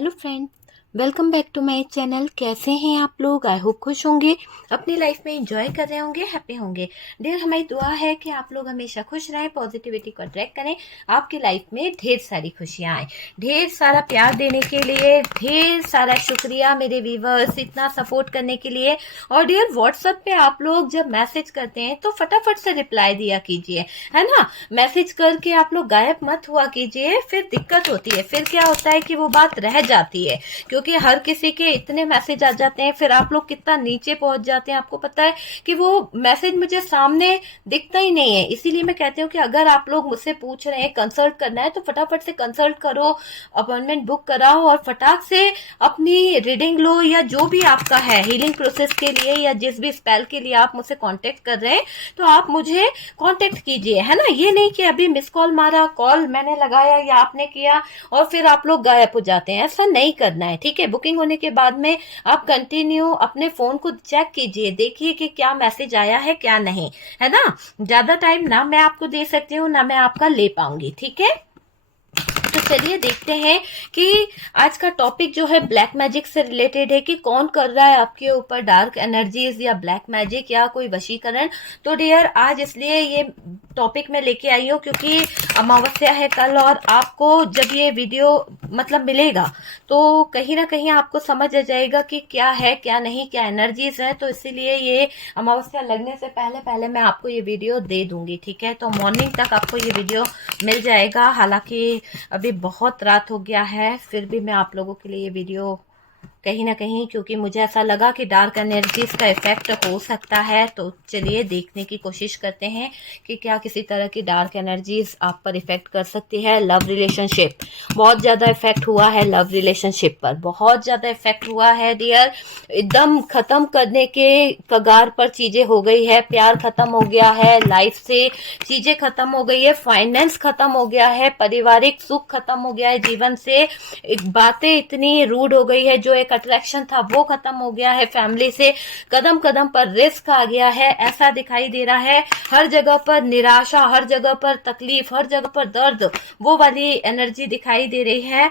Hello friend, welcome back to my channel. कैसे हैं आप लोग? आई होप खुश होंगे, अपनी लाइफ में एंजॉय कर रहे होंगे, हैप्पी होंगे। डियर, हमारी दुआ है कि आप लोग हमेशा खुश रहें, पॉजिटिविटी को अट्रैक्ट करें, आपकी लाइफ में ढेर सारी खुशियां आए। ढेर सारा प्यार देने के लिए ढेर सारा शुक्रिया मेरे व्यूवर्स, इतना सपोर्ट करने के लिए। और डियर, व्हाट्सएप पे आप लोग जब मैसेज करते हैं तो फटाफट से रिप्लाई दिया कीजिए, है ना। मैसेज करके आप लोग गायब मत हुआ कीजिए, फिर दिक्कत होती है। फिर क्या होता है कि वो बात रह जाती है, क्योंकि हर किसी के इतने मैसेज आ जाते हैं, फिर आप लोग कितना नीचे पहुंच जाते हैं। आपको पता है कि वो मैसेज मुझे सामने दिखता ही नहीं है। इसीलिए मैं कहती हूँ कि अगर आप लोग मुझसे पूछ रहे हैं कंसल्ट करना है तो फटाफट से कंसल्ट करो, अपॉइंटमेंट बुक कराओ और फटाक से अपनी रीडिंग लो, या जो भी आपका है हीलिंग प्रोसेस के लिए या जिस भी स्पेल के लिए आप मुझसे कांटेक्ट कर रहे हैं तो आप मुझे कांटेक्ट कीजिए, है ना। ये नहीं कि अभी मिस कॉल मारा, कॉल मैंने लगाया या आपने किया और फिर आप लोग गायब हो जाते हैं। ऐसा नहीं करना है, ठीक है। बुकिंग होने के बाद में आप कंटिन्यू अपने फोन को चेक कीजिए, देखिए कि क्या मैसेज आया है क्या नहीं, है ना। ज्यादा टाइम ना मैं आपको दे सकती हूँ ना मैं आपका ले पाऊंगी, ठीक है। तो चलिए देखते हैं कि आज का टॉपिक जो है ब्लैक मैजिक से रिलेटेड है, कि कौन कर रहा है आपके ऊपर डार्क एनर्जीज या ब्लैक मैजिक या कोई वशीकरण। तो डियर, आज इसलिए ये टॉपिक मैं लेके आई हूँ क्योंकि अमावस्या है कल, और आपको जब ये वीडियो मतलब मिलेगा तो कहीं ना कहीं आपको समझ आ जाएगा कि क्या है क्या नहीं, क्या एनर्जीज है। तो इसीलिए ये अमावस्या लगने से पहले पहले मैं आपको ये वीडियो दे दूंगी, ठीक है। तो मॉर्निंग तक आपको ये वीडियो मिल जाएगा। हालांकि अभी बहुत रात हो गया है, फिर भी मैं आप लोगों के लिए ये वीडियो कहीं ना कहीं, क्योंकि मुझे ऐसा लगा कि डार्क एनर्जीज का इफेक्ट हो सकता है। तो चलिए देखने की कोशिश करते हैं कि क्या किसी तरह की डार्क एनर्जीज आप पर इफेक्ट कर सकती है। लव रिलेशनशिप बहुत ज्यादा इफेक्ट हुआ है, लव रिलेशनशिप पर बहुत ज्यादा इफेक्ट हुआ है डियर। एकदम खत्म करने के कगार पर चीजें हो गई है, प्यार खत्म हो गया है, लाइफ से चीजें खत्म हो गई है, फाइनेंस खत्म हो गया है, पारिवारिक सुख खत्म हो गया है, जीवन से बातें इतनी रूड हो गई है, जो एक अट्रैक्शन था वो खत्म हो गया है, फैमिली से कदम कदम पर रिस्क आ गया है, ऐसा दिखाई दे रहा है। हर जगह पर निराशा, हर जगह पर तकलीफ, हर जगह पर दर्द, वो वाली एनर्जी दिखाई दे रही है।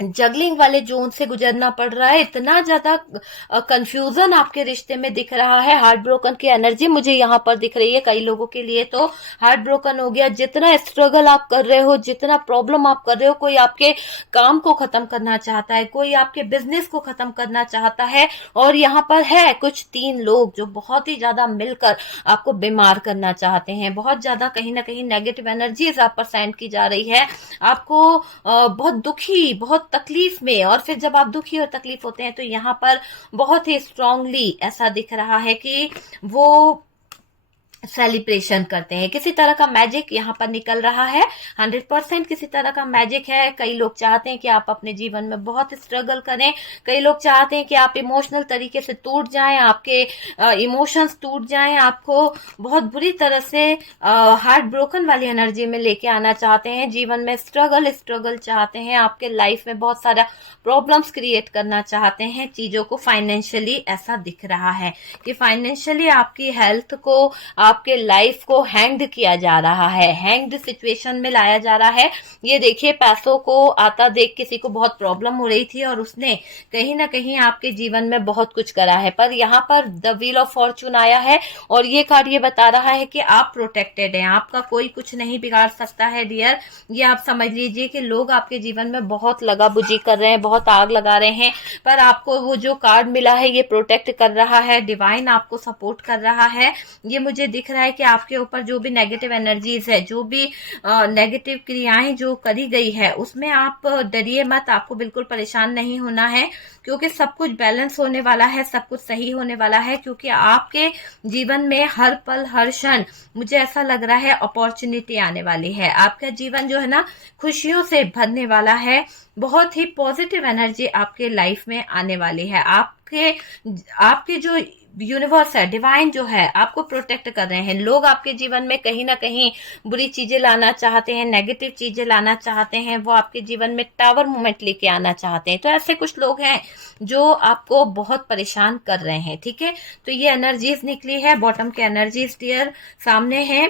जगलिंग वाले जोन से गुजरना पड़ रहा है, इतना ज्यादा कंफ्यूजन आपके रिश्ते में दिख रहा है। हार्ट ब्रोकन की एनर्जी मुझे यहाँ पर दिख रही है। कई लोगों के लिए तो हार्ट ब्रोकन हो गया। जितना स्ट्रगल आप कर रहे हो, जितना प्रॉब्लम आप कर रहे हो, कोई आपके काम को खत्म करना चाहता है, कोई आपके बिजनेस को खत्म करना चाहता है, और यहाँ पर है कुछ 3 लोग जो बहुत ही ज्यादा मिलकर आपको बीमार करना चाहते हैं। बहुत ज्यादा कहीं ना कहीं नेगेटिव एनर्जीज आप पर सेंड की जा रही है, आपको बहुत दुखी, बहुत तकलीफ में। और फिर जब आप दुखी और तकलीफ होते हैं तो यहाँ पर बहुत ही स्ट्रांगली ऐसा दिख रहा है कि वो सेलिब्रेशन करते हैं। किसी तरह का मैजिक यहाँ पर निकल रहा है, 100% किसी तरह का मैजिक है। कई लोग चाहते हैं कि आप अपने जीवन में बहुत स्ट्रगल करें, कई लोग चाहते हैं कि आप इमोशनल तरीके से टूट जाएं, आपके इमोशंस टूट जाएं, आपको बहुत बुरी तरह से हार्ट ब्रोकन वाली एनर्जी में लेके आना चाहते हैं। जीवन में स्ट्रगल स्ट्रगल चाहते हैं, आपके लाइफ में बहुत सारा प्रॉब्लम्स क्रिएट करना चाहते हैं। चीजों को फाइनेंशियली ऐसा दिख रहा है कि फाइनेंशियली आपकी हेल्थ को, आपके लाइफ को हैंग्ड किया जा रहा है, हैंग्ड सिचुएशन में लाया जा रहा है। ये देखिए, पैसों को आता देख किसी को बहुत प्रॉब्लम हो रही थी और उसने कहीं ना कहीं आपके जीवन में बहुत कुछ करा है, पर यहाँ पर द व्हील ऑफ फॉर्चून आया है और ये कार्ड ये बता रहा है कि आप प्रोटेक्टेड हैं, आपका कोई कुछ नहीं बिगाड़ सकता है डियर। ये आप समझ लीजिए कि लोग आपके जीवन में बहुत लगा बुझी कर रहे हैं, बहुत आग लगा रहे हैं, पर आपको वो जो कार्ड मिला है ये प्रोटेक्ट कर रहा है, डिवाइन आपको सपोर्ट कर रहा है। ये मुझे दिख रहा है कि आपके ऊपर जो भी नेगेटिव एनर्जीज है, जो भी नेगेटिव क्रियाएं जो करी गई है, उसमें आप डरिए मत, आपको बिल्कुल परेशान नहीं होना है, क्योंकि सब कुछ बैलेंस होने वाला है, सब कुछ सही होने वाला है। क्योंकि आपके जीवन में हर पल हर क्षण मुझे ऐसा लग रहा है अपॉर्चुनिटी आने वाली है। आपका जीवन जो है ना खुशियों से भरने वाला है, बहुत ही पॉजिटिव एनर्जी आपके लाइफ में आने वाली है। आपके आपके जो यूनिवर्स है, डिवाइन जो है, आपको प्रोटेक्ट कर रहे हैं। लोग आपके जीवन में कहीं ना कहीं बुरी चीजें लाना चाहते हैं, नेगेटिव चीजें लाना चाहते हैं, वो आपके जीवन में टावर मोमेंट लेके आना चाहते हैं। तो ऐसे कुछ लोग हैं जो आपको बहुत परेशान कर रहे हैं, ठीक है। तो ये एनर्जीज निकली है, बॉटम के एनर्जीज डियर सामने है।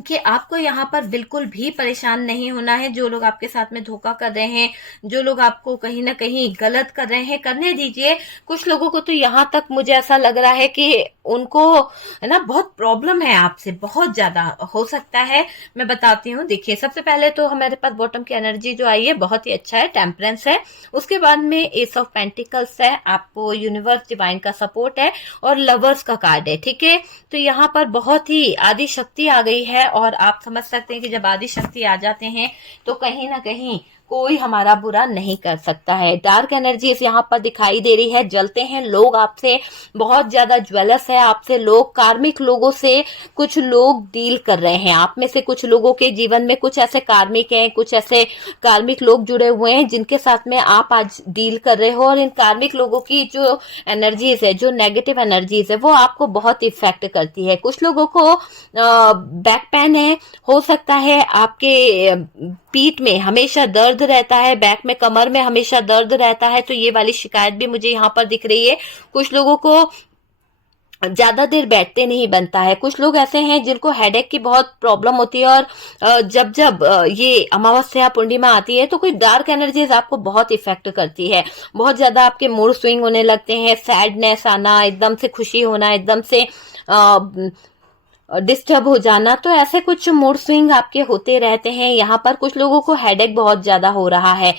कि आपको यहाँ पर बिल्कुल भी परेशान नहीं होना है। जो लोग आपके साथ में धोखा कर रहे हैं, जो लोग आपको कहीं न कहीं गलत कर रहे हैं, करने दीजिए। कुछ लोगों को तो यहाँ तक मुझे ऐसा लग रहा है कि उनको है ना बहुत प्रॉब्लम है आपसे, बहुत ज़्यादा हो सकता है। मैं बताती हूँ, देखिए सबसे पहले तो हमारे पास बॉटम की एनर्जी जो आई है बहुत ही अच्छा है, टेम्परेंस है। उसके बाद में एस ऑफ पेंटिकल्स है, आपको यूनिवर्स डिवाइन का सपोर्ट है और लवर्स का कार्ड है, ठीक है। तो यहाँ पर बहुत ही आदि शक्ति आ गई है और आप समझ सकते हैं कि जब आदि शक्ति आ जाते हैं तो कहीं ना कहीं कोई हमारा बुरा नहीं कर सकता है। डार्क एनर्जीज यहाँ पर दिखाई दे रही है, जलते हैं लोग आपसे, बहुत ज्यादा ज्वेलस है आपसे लोग, कार्मिक लोगों से कुछ लोग डील कर रहे हैं। आप में से कुछ लोगों के जीवन में कुछ ऐसे कार्मिक हैं, कुछ ऐसे कार्मिक लोग जुड़े हुए हैं जिनके साथ में आप आज डील कर रहे हो, और इन कार्मिक लोगों की जो एनर्जीज है, जो नेगेटिव एनर्जीज है, वो आपको बहुत इफेक्ट करती है। कुछ लोगों को बैक पेन है, हो सकता है आपके पीठ में हमेशा दर्द रहता है, बैक में, कमर में हमेशा दर्द रहता है, तो ये वाली शिकायत भी मुझे यहाँ पर दिख रही है। कुछ लोगों को ज्यादा देर बैठते नहीं बनता है। कुछ लोग ऐसे हैं जिनको हेडेक की बहुत प्रॉब्लम होती है, और जब जब ये अमावस्या पूर्णिमा आती है तो कोई डार्क एनर्जीज आपको बहुत इफेक्ट करती है। बहुत ज्यादा आपके मूड स्विंग होने लगते हैं, सैडनेस आना, एकदम से खुशी होना, एकदम से डिस्टर्ब हो जाना, तो ऐसे कुछ मूड स्विंग आपके होते रहते हैं। यहाँ पर कुछ लोगों को हेडेक बहुत ज्यादा हो रहा है।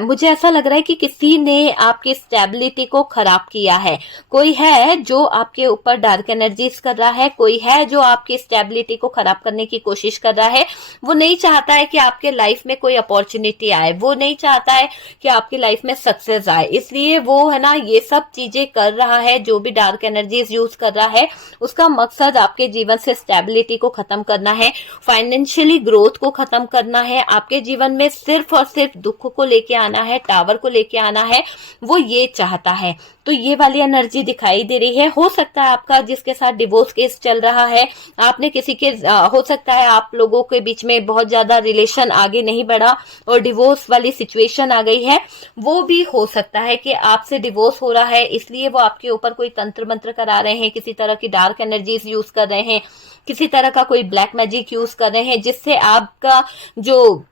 मुझे ऐसा लग रहा है कि किसी ने आपकी स्टेबिलिटी को खराब किया है। कोई है जो आपके ऊपर डार्क एनर्जीज कर रहा है, कोई है जो आपकी स्टेबिलिटी को खराब करने की कोशिश कर रहा है। वो नहीं चाहता है कि आपके लाइफ में कोई अपॉर्चुनिटी आए, वो नहीं चाहता है कि आपकी लाइफ में सक्सेस आए, इसलिए वो है ना ये सब चीजें कर रहा है। जो भी डार्क एनर्जीज यूज कर रहा है उसका मकसद आपके जीवन से स्टेबिलिटी को खत्म करना है, फाइनेंशियली ग्रोथ को खत्म करना है, आपके जीवन में सिर्फ और सिर्फ दुख को लेके आना है, टावर को लेके आना है, वो ये चाहता है। तो ये वाली एनर्जी दिखाई दे रही है। हो सकता है आपका जिसके साथ डिवोर्स केस चल रहा है, आपने किसी के हो सकता है आप लोगों के बीच में बहुत ज्यादा रिलेशन आगे नहीं बढ़ा और डिवोर्स वाली सिचुएशन आ गई है, वो भी हो सकता है कि आपसे डिवोर्स हो रहा है, इसलिए वो आपके ऊपर कोई तंत्र मंत्र करा रहे हैं, किसी तरह की डार्क एनर्जीज यूज कर रहे हैं, किसी तरह का कोई ब्लैक मैजिक यूज कर रहे हैं, जिससे आपका जो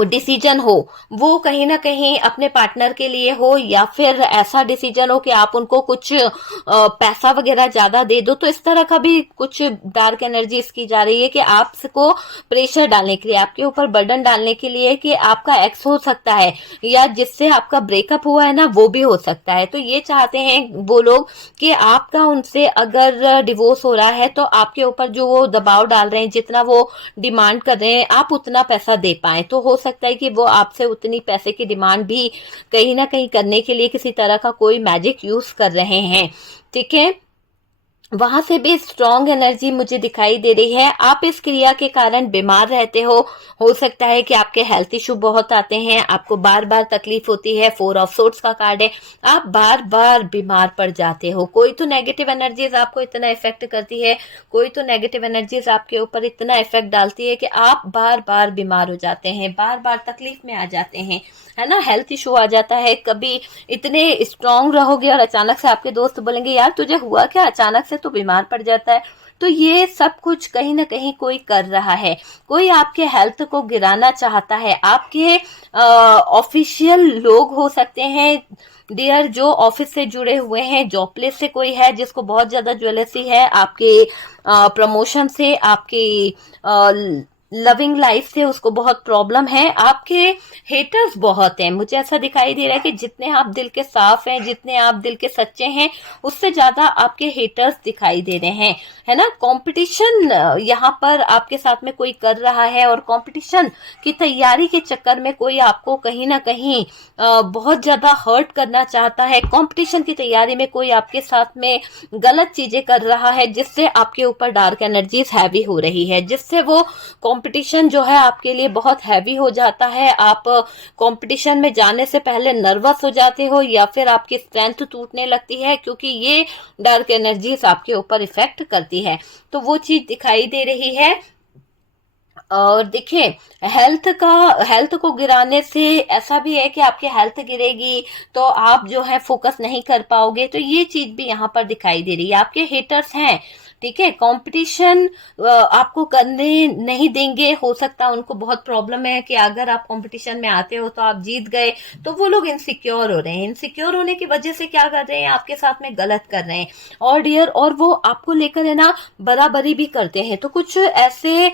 डिसीजन हो वो कहीं ना कहीं अपने पार्टनर के लिए हो, या फिर ऐसा डिसीजन हो कि आप उनको कुछ पैसा वगैरह ज्यादा दे दो। तो इस तरह का भी कुछ डार्क एनर्जी इसकी जा रही है कि आपको प्रेशर डालने के लिए, आपके ऊपर बर्डन डालने के लिए कि आपका एक्स हो सकता है, या जिससे आपका ब्रेकअप हुआ है ना वो भी हो सकता है। तो ये चाहते हैं वो लोग कि आपका उनसे अगर डिवोर्स हो रहा है तो आपके ऊपर जो वो दबाव डाल रहे हैं, जितना वो डिमांड कर रहे हैं, आप उतना पैसा दे पाए। तो हो सकता है कि वो आपसे उतनी पैसे की डिमांड भी कहीं ना कहीं करने के लिए किसी तरह का कोई मैजिक यूज कर रहे हैं, ठीक है। वहां से भी स्ट्रॉन्ग एनर्जी मुझे दिखाई दे रही है। आप इस क्रिया के कारण बीमार रहते हो सकता है कि आपके हेल्थ इशू बहुत आते हैं, आपको बार बार तकलीफ होती है, 4 ऑफ सोर्ड्स का कार्ड है, आप बार बार बीमार पड़ जाते हो। कोई तो नेगेटिव एनर्जीज आपको इतना इफेक्ट करती है, कोई तो नेगेटिव एनर्जीज आपके ऊपर इतना इफेक्ट डालती है कि आप बार बार बीमार हो जाते हैं, बार बार तकलीफ में आ जाते हैं, है ना, हेल्थ इशू आ जाता है। कभी इतने स्ट्रांग रहोगे और अचानक से आपके दोस्त बोलेंगे यार तुझे हुआ क्या, अचानक से तो बीमार पड़ जाता है। तो ये सब कुछ कहीं ना कहीं कोई कर रहा है, कोई आपके हेल्थ को गिराना चाहता है। आपके ऑफिशियल लोग हो सकते हैं डियर, जो ऑफिस से जुड़े हुए हैं, जॉब प्लेस से कोई है जिसको बहुत ज्यादा ज्वेलसी है आपके प्रमोशन से, आपकी लविंग लाइफ से उसको बहुत प्रॉब्लम है। आपके हेटर्स बहुत हैं, मुझे ऐसा दिखाई दे रहा है कि जितने आप दिल के साफ हैं, जितने आप दिल के सच्चे हैं, उससे ज्यादा आपके हेटर्स दिखाई दे रहे हैं, है ना। कंपटीशन यहाँ पर आपके साथ में कोई कर रहा है, और कंपटीशन की तैयारी के चक्कर में कोई आपको कहीं ना कहीं बहुत ज्यादा हर्ट करना चाहता है। कंपटीशन की तैयारी में कोई आपके साथ में गलत चीजें कर रहा है, जिससे आपके ऊपर डार्क एनर्जीज हैवी हो रही है, जिससे वो कंपटीशन जो है आपके लिए बहुत हैवी हो जाता है। आप कंपटीशन में जाने से पहले नर्वस हो जाते हो, या फिर आपकी स्ट्रेंथ टूटने लगती है, क्योंकि ये डार्क एनर्जीज आपके ऊपर इफेक्ट करती है। तो वो चीज दिखाई दे रही है। और देखिए हेल्थ को गिराने से ऐसा भी है कि आपकी हेल्थ गिरेगी तो आप जो है फोकस नहीं कर पाओगे, तो ये चीज भी यहाँ पर दिखाई दे रही है। आपके हेटर्स हैं ठीक है। कंपटीशन आपको करने नहीं देंगे, हो सकता है उनको बहुत प्रॉब्लम है कि अगर आप कंपटीशन में आते हो तो आप जीत गए, तो वो लोग इनसिक्योर हो रहे हैं। इनसिक्योर होने की वजह से क्या कर रहे हैं, आपके साथ में गलत कर रहे हैं और डियर, और वो आपको लेकर है ना बराबरी भी करते हैं। तो कुछ ऐसे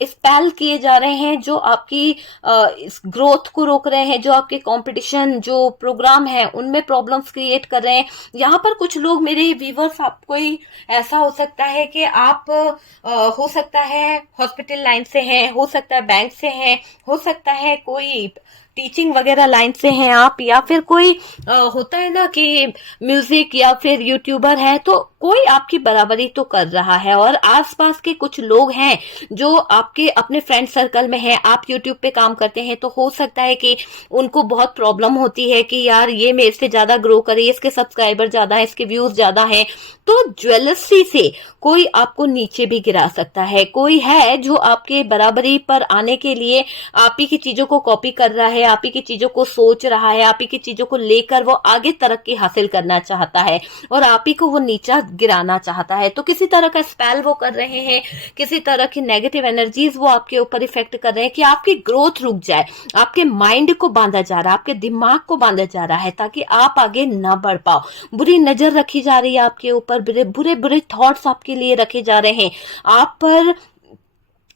स्पेल किए जा रहे हैं जो आपकी इस ग्रोथ को रोक रहे हैं, जो आपके कंपटीशन जो प्रोग्राम है उनमें प्रॉब्लम्स क्रिएट कर रहे हैं। यहाँ पर कुछ लोग मेरे व्यूवर्स, आप कोई ऐसा हो सकता है कि आप हो सकता है हॉस्पिटल लाइन से हैं, हो सकता है बैंक से हैं, हो सकता है कोई टीचिंग वगैरह लाइन से हैं आप, या फिर कोई होता है ना कि म्यूजिक या फिर यूट्यूबर है, तो कोई आपकी बराबरी तो कर रहा है। और आसपास के कुछ लोग हैं जो आपके अपने फ्रेंड सर्कल में हैं, आप यूट्यूब पे काम करते हैं, तो हो सकता है कि उनको बहुत प्रॉब्लम होती है कि यार ये मेरे से ज्यादा ग्रो करे, इसके सब्सक्राइबर ज्यादा है, इसके व्यूज ज्यादा है, तो ज्वेलसी से कोई आपको नीचे भी गिरा सकता है। कोई है जो आपके बराबरी पर आने के लिए आप ही की चीजों को कॉपी कर रहा है, आप ही की चीजों को सोच रहा है, आप ही की चीजों को लेकर वो आगे तरक्की हासिल करना चाहता है और आप ही को वो नीचा गिराना चाहता है। तो किसी तरह का स्पेल वो कर रहे हैं, किसी तरह की नेगेटिव एनर्जीज वो आपके ऊपर इफेक्ट कर रहे हैं कि आपकी ग्रोथ रुक जाए, आपके माइंड को बांधा जा रहा है, आपके दिमाग को बांधा जा रहा है ताकि आप आगे न बढ़ पाओ। बुरी नजर रखी जा रही है आपके ऊपर, बुरे बुरे थॉट्स आपके लिए रखे जा रहे हैं, आप पर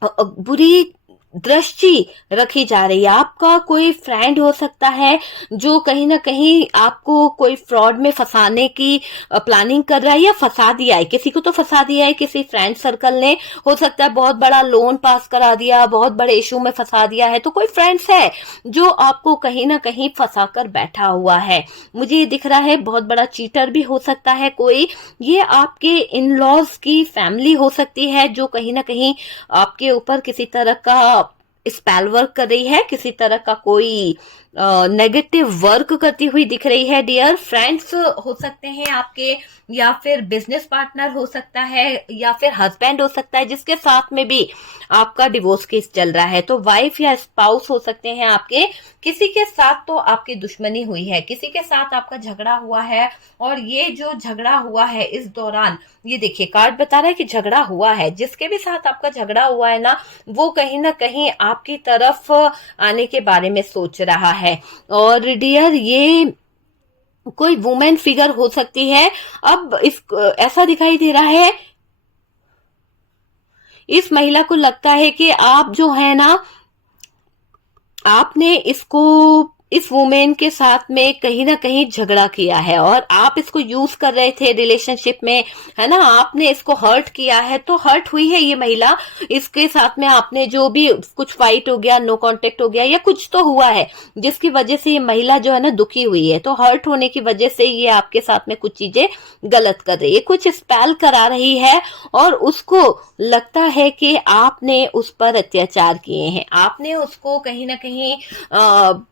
बुरी दृष्टि रखी जा रही है। आपका कोई फ्रेंड हो सकता है जो कहीं ना कहीं आपको कोई फ्रॉड में फंसाने की प्लानिंग कर रहा है या फंसा दिया है, किसी को तो फंसा दिया है किसी फ्रेंड सर्कल ने, हो सकता है बहुत बड़ा लोन पास करा दिया, बहुत बड़े इशू में फंसा दिया है। तो कोई फ्रेंड्स है जो आपको कहीं ना कहीं फंसा कर बैठा हुआ है। मुझे ये दिख रहा है बहुत बड़ा चीटर भी हो सकता है कोई, ये आपके इन लॉज की फैमिली हो सकती है जो कहीं ना कहीं आपके ऊपर किसी तरह का स्पेल वर्क कर रही है, किसी तरह का कोई नेगेटिव वर्क करती हुई दिख रही है। डियर फ्रेंड्स हो सकते हैं आपके, या फिर बिजनेस पार्टनर हो सकता है, या फिर हस्बैंड हो सकता है जिसके साथ में भी आपका डिवोर्स केस चल रहा है। तो वाइफ या स्पाउस हो सकते हैं आपके, किसी के साथ तो आपकी दुश्मनी हुई है, किसी के साथ आपका झगड़ा हुआ है, और ये जो झगड़ा हुआ है इस दौरान, ये देखिए कार्ड बता रहा है कि झगड़ा हुआ है, जिसके भी साथ आपका झगड़ा हुआ है ना, वो कहीं ना कहीं आपकी तरफ आने के बारे में सोच रहा है। और डियर ये कोई वुमेन फिगर हो सकती है। अब इस ऐसा दिखाई दे रहा है, इस महिला को लगता है कि आप जो है ना, आपने इस वुमेन के साथ में कहीं ना कहीं झगड़ा किया है और आप इसको यूज कर रहे थे रिलेशनशिप में, है ना, आपने इसको हर्ट किया है। तो हर्ट हुई है ये महिला, इसके साथ में आपने जो भी कुछ फाइट हो गया, नो कांटेक्ट हो गया, या कुछ तो हुआ है जिसकी वजह से ये महिला जो है ना दुखी हुई है। तो हर्ट होने की वजह से ये आपके साथ में कुछ चीजें गलत कर रही है, कुछ स्पेल करा रही है, और उसको लगता है कि आपने उस पर अत्याचार किए हैं, आपने उसको कहीं ना कहीं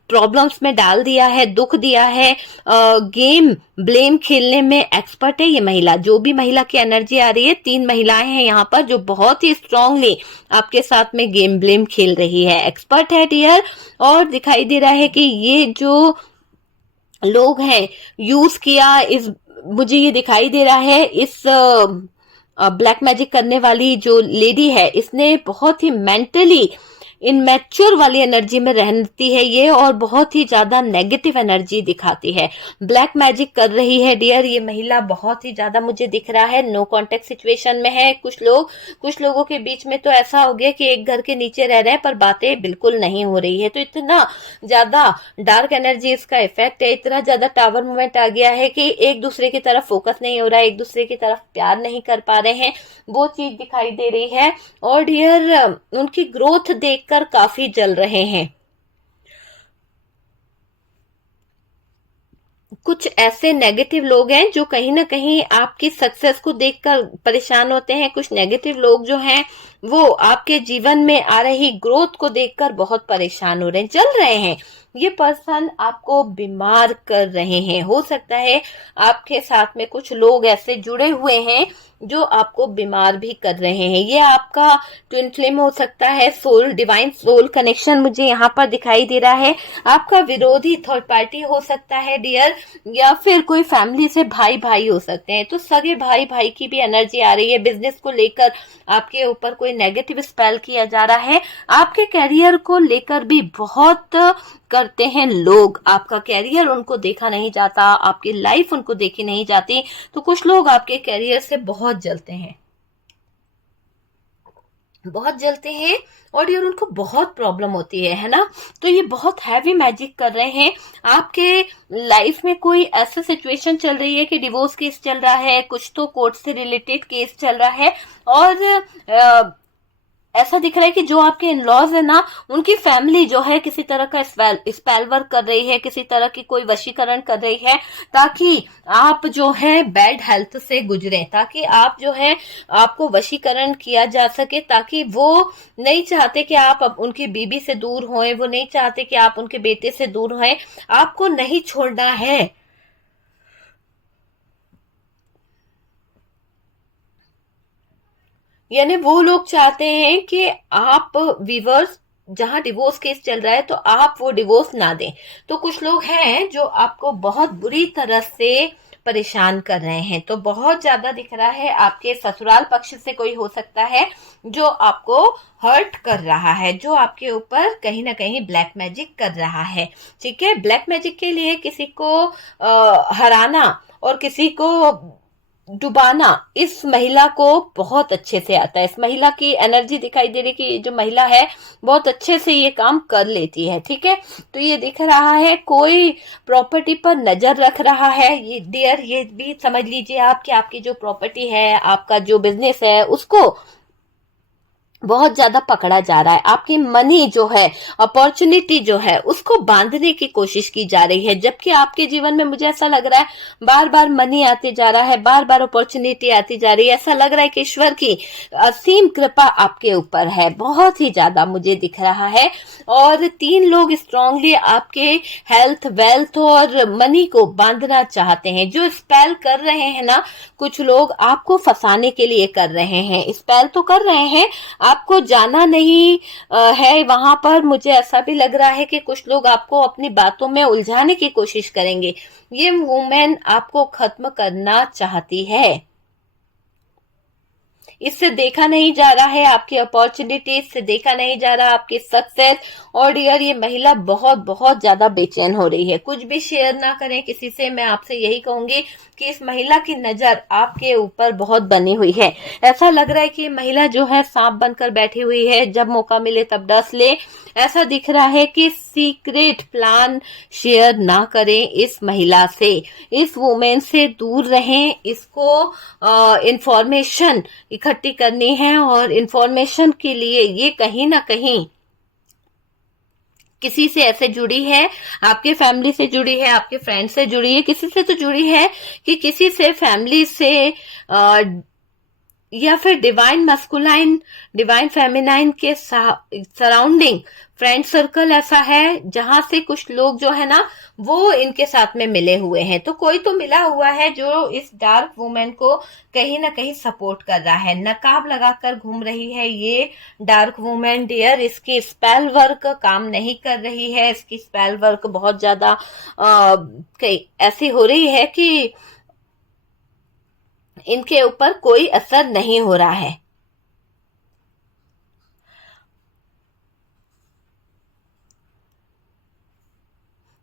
प्रॉब्लम्स में डाल दिया है, दुख दिया है। गेम ब्लेम खेलने में एक्सपर्ट है ये महिला। जो भी महिला की एनर्जी आ रही है, 3 महिलाएं हैं यहाँ पर जो बहुत ही स्ट्रांगली आपके साथ में गेम ब्लेम खेल रही है, एक्सपर्ट है डियर। और दिखाई दे रहा है कि ये जो लोग हैं यूज किया, इस मुझे ये दिखाई दे रहा है इस ब्लैक मैजिक करने वाली जो लेडी है, इसने बहुत ही मेंटली इनमैच्योर वाली एनर्जी में रहती है ये, और बहुत ही ज्यादा नेगेटिव एनर्जी दिखाती है, ब्लैक मैजिक कर रही है डियर। ये महिला बहुत ही ज्यादा मुझे दिख रहा है नो कांटेक्ट सिचुएशन में है। कुछ लोगों के बीच में तो ऐसा हो गया कि एक घर के नीचे रह रहे हैं पर बातें बिल्कुल नहीं हो रही है। तो इतना ज्यादा डार्क एनर्जी इसका इफेक्ट है, इतना ज्यादा टावर मूवमेंट आ गया है कि एक दूसरे की तरफ फोकस नहीं हो रहा है, एक दूसरे की तरफ प्यार नहीं कर पा रहे हैं, वो चीज दिखाई दे रही है। और डियर उनकी ग्रोथ देख काफी जल रहे हैं। कुछ ऐसे नेगेटिव लोग हैं जो कहीं ना कहीं आपकी सक्सेस को देखकर परेशान होते हैं। कुछ नेगेटिव लोग जो हैं वो आपके जीवन में आ रही ग्रोथ को देखकर बहुत परेशान हो रहे हैं, जल रहे हैं। ये पर्सन आपको बीमार कर रहे हैं। हो सकता है आपके साथ में कुछ लोग ऐसे जुड़े हुए हैं जो आपको बीमार भी कर रहे हैं। ये आपका ट्विन फ्लेम हो सकता है, सोल, डिवाइन सोल कनेक्शन मुझे यहाँ पर दिखाई दे रहा है। आपका विरोधी थर्ड पार्टी हो सकता है डियर, या फिर कोई फैमिली से भाई भाई हो सकते हैं। तो सगे भाई भाई की भी एनर्जी आ रही है। बिजनेस को लेकर आपके ऊपर कोई नेगेटिव स्पेल किया जा रहा है। आपके कैरियर को लेकर भी बहुत करते हैं लोग। आपका कैरियर उनको देखा नहीं जाता, आपकी लाइफ उनको देखी नहीं जाती। तो कुछ लोग आपके कैरियर से बहुत जलते हैं, बहुत जलते हैं, और ये उनको बहुत प्रॉब्लम होती है ना। तो ये बहुत हैवी मैजिक कर रहे हैं। आपके लाइफ में कोई ऐसा सिचुएशन चल रही है कि डिवोर्स केस चल रहा है, कुछ तो कोर्ट से रिलेटेड केस चल रहा है, और ऐसा दिख रहा है कि जो आपके इन लॉज है ना, उनकी फैमिली जो है किसी तरह का स्पेल वर्क कर रही है, किसी तरह की कोई वशीकरण कर रही है, ताकि आप जो है बैड हेल्थ से गुजरे, ताकि आप जो है आपको वशीकरण किया जा सके, ताकि वो नहीं चाहते कि आप अब उनकी बीबी से दूर होएं, वो नहीं चाहते कि आप उनके बेटे से दूर होएं, आपको नहीं छोड़ना है। यानी वो लोग चाहते हैं कि आप वीवर्स, जहां डिवोर्स केस चल रहा है तो आप वो डिवोर्स ना दें। तो कुछ लोग हैं जो आपको बहुत बुरी तरह से परेशान कर रहे हैं। तो बहुत ज्यादा दिख रहा है आपके ससुराल पक्ष से कोई हो सकता है जो आपको हर्ट कर रहा है, जो आपके ऊपर कहीं ना कहीं ब्लैक मैजिक कर रहा है। ठीक है, ब्लैक मैजिक के लिए किसी को हराना और किसी को डुबाना इस महिला को बहुत अच्छे से आता है। इस महिला की एनर्जी दिखाई दे रही कि जो महिला है बहुत अच्छे से ये काम कर लेती है। ठीक है, तो ये दिख रहा है कोई प्रॉपर्टी पर नजर रख रहा है। ये डियर, ये भी समझ लीजिए आप कि आपकी जो प्रॉपर्टी है, आपका जो बिजनेस है, उसको बहुत ज्यादा पकड़ा जा रहा है। आपकी मनी जो है, अपॉर्चुनिटी जो है, उसको बांधने की कोशिश की जा रही है। जबकि आपके जीवन में मुझे ऐसा लग रहा है बार बार मनी आते जा रहा है, बार बार अपॉर्चुनिटी आती जा रही है। ऐसा लग रहा है कि ईश्वर की असीम कृपा आपके ऊपर है, बहुत ही ज्यादा मुझे दिख रहा है। और 3 लोग स्ट्रांगली आपके हेल्थ, वेल्थ और मनी को बांधना चाहते हैं। जो स्पेल कर रहे हैं ना, कुछ लोग आपको फंसाने के लिए कर रहे हैं। स्पेल तो कर रहे हैं, आपको जाना नहीं है वहां पर। मुझे ऐसा भी लग रहा है कि कुछ लोग आपको अपनी बातों में उलझाने की कोशिश करेंगे। ये वुमेन आपको खत्म करना चाहती है। इससे देखा नहीं जा रहा है आपकी अपॉर्चुनिटी, इससे देखा नहीं जा रहा आपकी सक्सेस। और डियर, ये महिला बहुत बहुत ज्यादा बेचैन हो रही है। कुछ भी शेयर ना करें किसी से, मैं आपसे यही कहूंगी कि इस महिला की नजर आपके ऊपर बहुत बनी हुई है। ऐसा लग रहा है कि महिला जो है सांप बनकर बैठी हुई है, जब मौका मिले तब डस ले। ऐसा दिख रहा है कि सीक्रेट प्लान शेयर ना करें इस महिला से, इस वुमेन से दूर रहें। इसको इंफॉर्मेशन इकट्ठी करनी है, और इंफॉर्मेशन के लिए ये कहीं ना कहीं किसी से ऐसे जुड़ी है, आपके फैमिली से जुड़ी है, आपके फ्रेंड से जुड़ी है, किसी से तो जुड़ी है कि किसी से, फैमिली से, या फिर डिवाइन मस्कुलाइन, डिवाइन फेमिनाइन के सराउंडिंग फ्रेंड सर्कल ऐसा है जहां से कुछ लोग जो है ना वो इनके साथ में मिले हुए हैं। तो कोई तो मिला हुआ है जो इस डार्क वुमेन को कहीं ना कहीं सपोर्ट कर रहा है। नकाब लगाकर घूम रही है ये डार्क वुमेन डियर। इसकी स्पेल वर्क काम नहीं कर रही है। इसकी स्पेल वर्क बहुत ज्यादा ऐसी हो रही है कि इनके ऊपर कोई असर नहीं हो रहा है।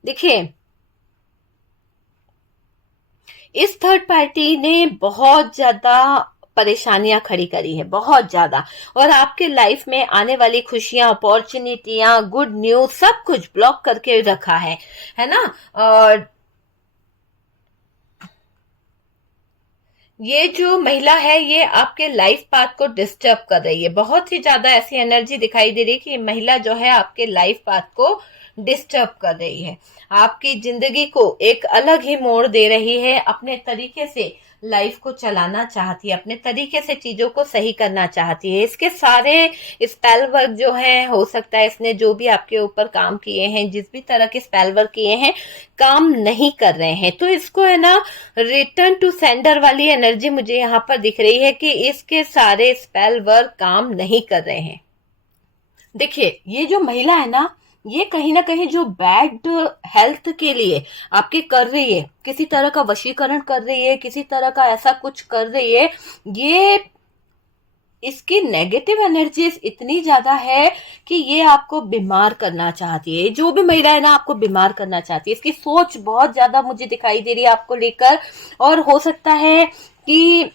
देखिए, इस थर्ड पार्टी ने बहुत ज्यादा परेशानियां खड़ी करी है, बहुत ज्यादा। और आपके लाइफ में आने वाली खुशियां, अपॉर्चुनिटियां, गुड न्यूज सब कुछ ब्लॉक करके रखा है ना। और ये जो महिला है ये आपके लाइफ पाथ को डिस्टर्ब कर रही है। बहुत ही ज्यादा ऐसी एनर्जी दिखाई दे रही है कि महिला जो है आपके लाइफ पाथ को डिस्टर्ब कर रही है, आपकी जिंदगी को एक अलग ही मोड़ दे रही है, अपने तरीके से लाइफ को चलाना चाहती है, अपने तरीके से चीजों को सही करना चाहती है। इसके सारे स्पेल वर्क जो है, हो सकता है इसने जो भी आपके ऊपर काम किए हैं, जिस भी तरह के स्पेल वर्क किए हैं, काम नहीं कर रहे हैं, तो इसको है ना रिटर्न टू सेंडर वाली एनर्जी मुझे यहाँ पर दिख रही है कि इसके सारे स्पेल वर्क काम नहीं कर रहे हैं। देखिए, ये जो महिला है ना, ये कहीं ना कहीं जो बैड हेल्थ के लिए आपके कर रही है, किसी तरह का वशीकरण कर रही है, किसी तरह का ऐसा कुछ कर रही है, ये इसकी नेगेटिव एनर्जीज इतनी ज्यादा है कि ये आपको बीमार करना चाहती है। जो भी महिला है ना, आपको बीमार करना चाहती है। इसकी सोच बहुत ज्यादा मुझे दिखाई दे रही है आपको लेकर, और हो सकता है कि